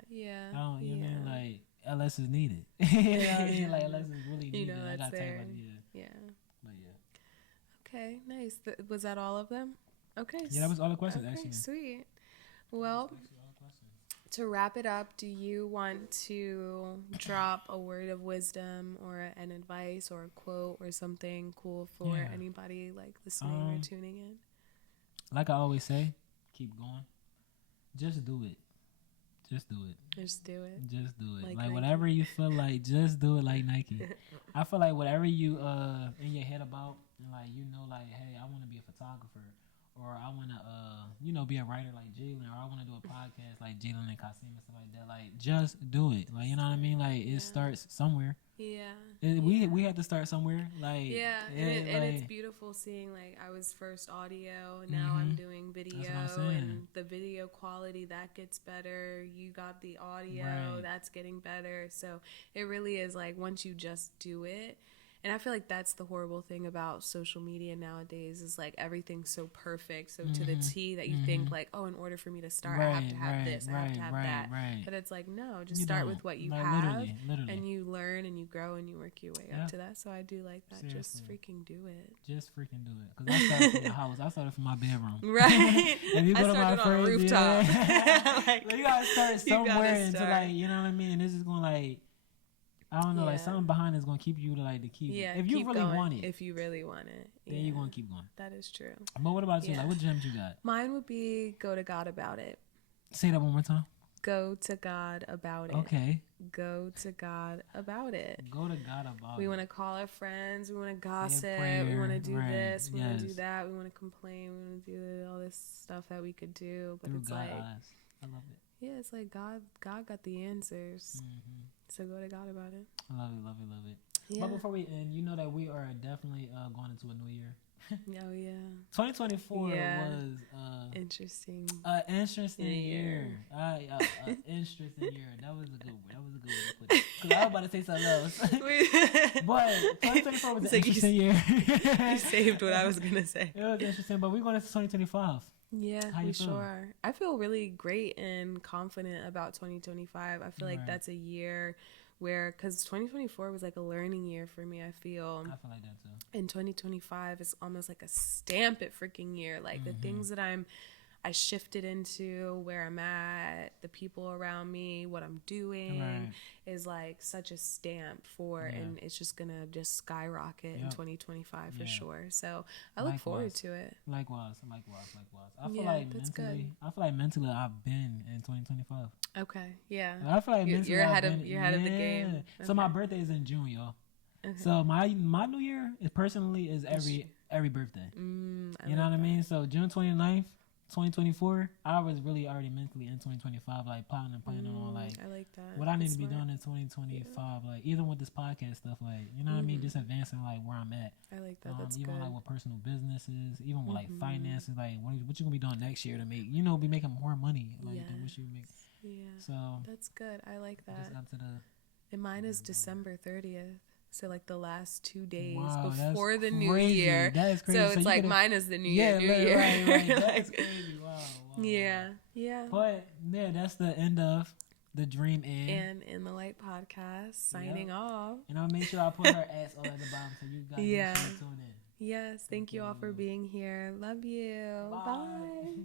Yeah. I don't. You know what I mean? Like unless it's needed. You know what I mean? Like unless it's really needed. I got there. Yeah. But yeah. Okay. Nice. Was that all of them? Okay. Yeah, that was all the questions actually. Sweet. Well. To wrap it up, do you want to drop a word of wisdom or an advice or a quote or something cool for anybody like listening or tuning in? Like I always say, keep going. Just do it. Just do it. Just do it. Just do it. Like whatever you feel like, just do it like Nike. I feel like whatever you in your head about, and like you know, like hey, I want to be a photographer. Or I want to, be a writer like Jalen. Or I want to do a podcast like Jalen and Kasim and stuff like that. Like, just do it. Like, you know what I mean? Like, it starts somewhere. Yeah. We had to start somewhere. Like, and it's beautiful seeing, like, I was first audio. And now I'm doing video. And the video quality, that gets better. You got the audio. Right. That's getting better. So, it really is, like, once you just do it. And I feel like that's the horrible thing about social media nowadays is like everything's so perfect, so to the T that you think like, oh, in order for me to start, I have to have this, I have to have that. But it's like, no, just start with what you have, literally. And you learn and you grow and you work your way up to that. So I do like that. Seriously. Just freaking do it. Just freaking do it. Because I started from the house. I started from my bedroom. Right. If you go to my on a rooftop. Like, you gotta start somewhere into like, you know what I mean? And this is going like, I don't know, like something behind it's gonna keep you to like to keep. Yeah, if you really want it. If you really want it, then you're gonna keep going. That is true. But what about you? Like, what gems you got? Mine would be go to God about it. Say that one more time. Go to God about it. Okay. Go to God about it. Go to God about it. We want to call our friends. We want to gossip. We want to do this. We want to do that. We want to complain. We want to do all this stuff that we could do. But it's like, I love it. Yeah, it's like God got the answers. Mm-hmm. So go to God about it. I love it. Yeah. But before we end, you know that we are definitely going into a new year. Oh yeah. 2024 was interesting. Interesting year. Interesting year. That was a good one. To put it. Because I was about to say something else. But 2024 was an interesting year. You saved what I was gonna say. It was interesting, but we're going into 2025. Yeah, we sure are. I feel really great and confident about 2025. I feel like that's a year where, because 2024 was like a learning year for me, I feel like that too. And 2025 is almost like a stamp it freaking year. Like the things that I shifted into, where I'm at, the people around me, what I'm doing is like such a stamp for, and it's just gonna just skyrocket in 2025 for sure. So I look forward to it. Likewise. I feel like mentally I've been in 2025. Okay, yeah. I feel like you're ahead of the game. Okay. So my birthday is in June, y'all. Okay. So my new year is every birthday. You know what I mean? So June 29th. 2024, I was really already mentally in 2025, like planning on like I like that. What I need to be doing in 2025, like even with this podcast stuff, like you know what I mean, just advancing like where I'm at. I like that. That's even good. like with personal businesses, even with like finances, like what you gonna be doing next year to make be making more money, like than what you make. Yeah. So that's good. I like that. Just got to the. And mine is December 30th. So like the last 2 days wow, before the crazy. new year. That is crazy. So it's like mine is the new year. New year. Right. That's crazy. Wow. Yeah. But yeah, that's the end of the Dream In and In the Light podcast. Signing off. And I'll make sure I put her ass all at the bottom so you guys can tune in. Yes. Thank you all for being here. Love you. Bye.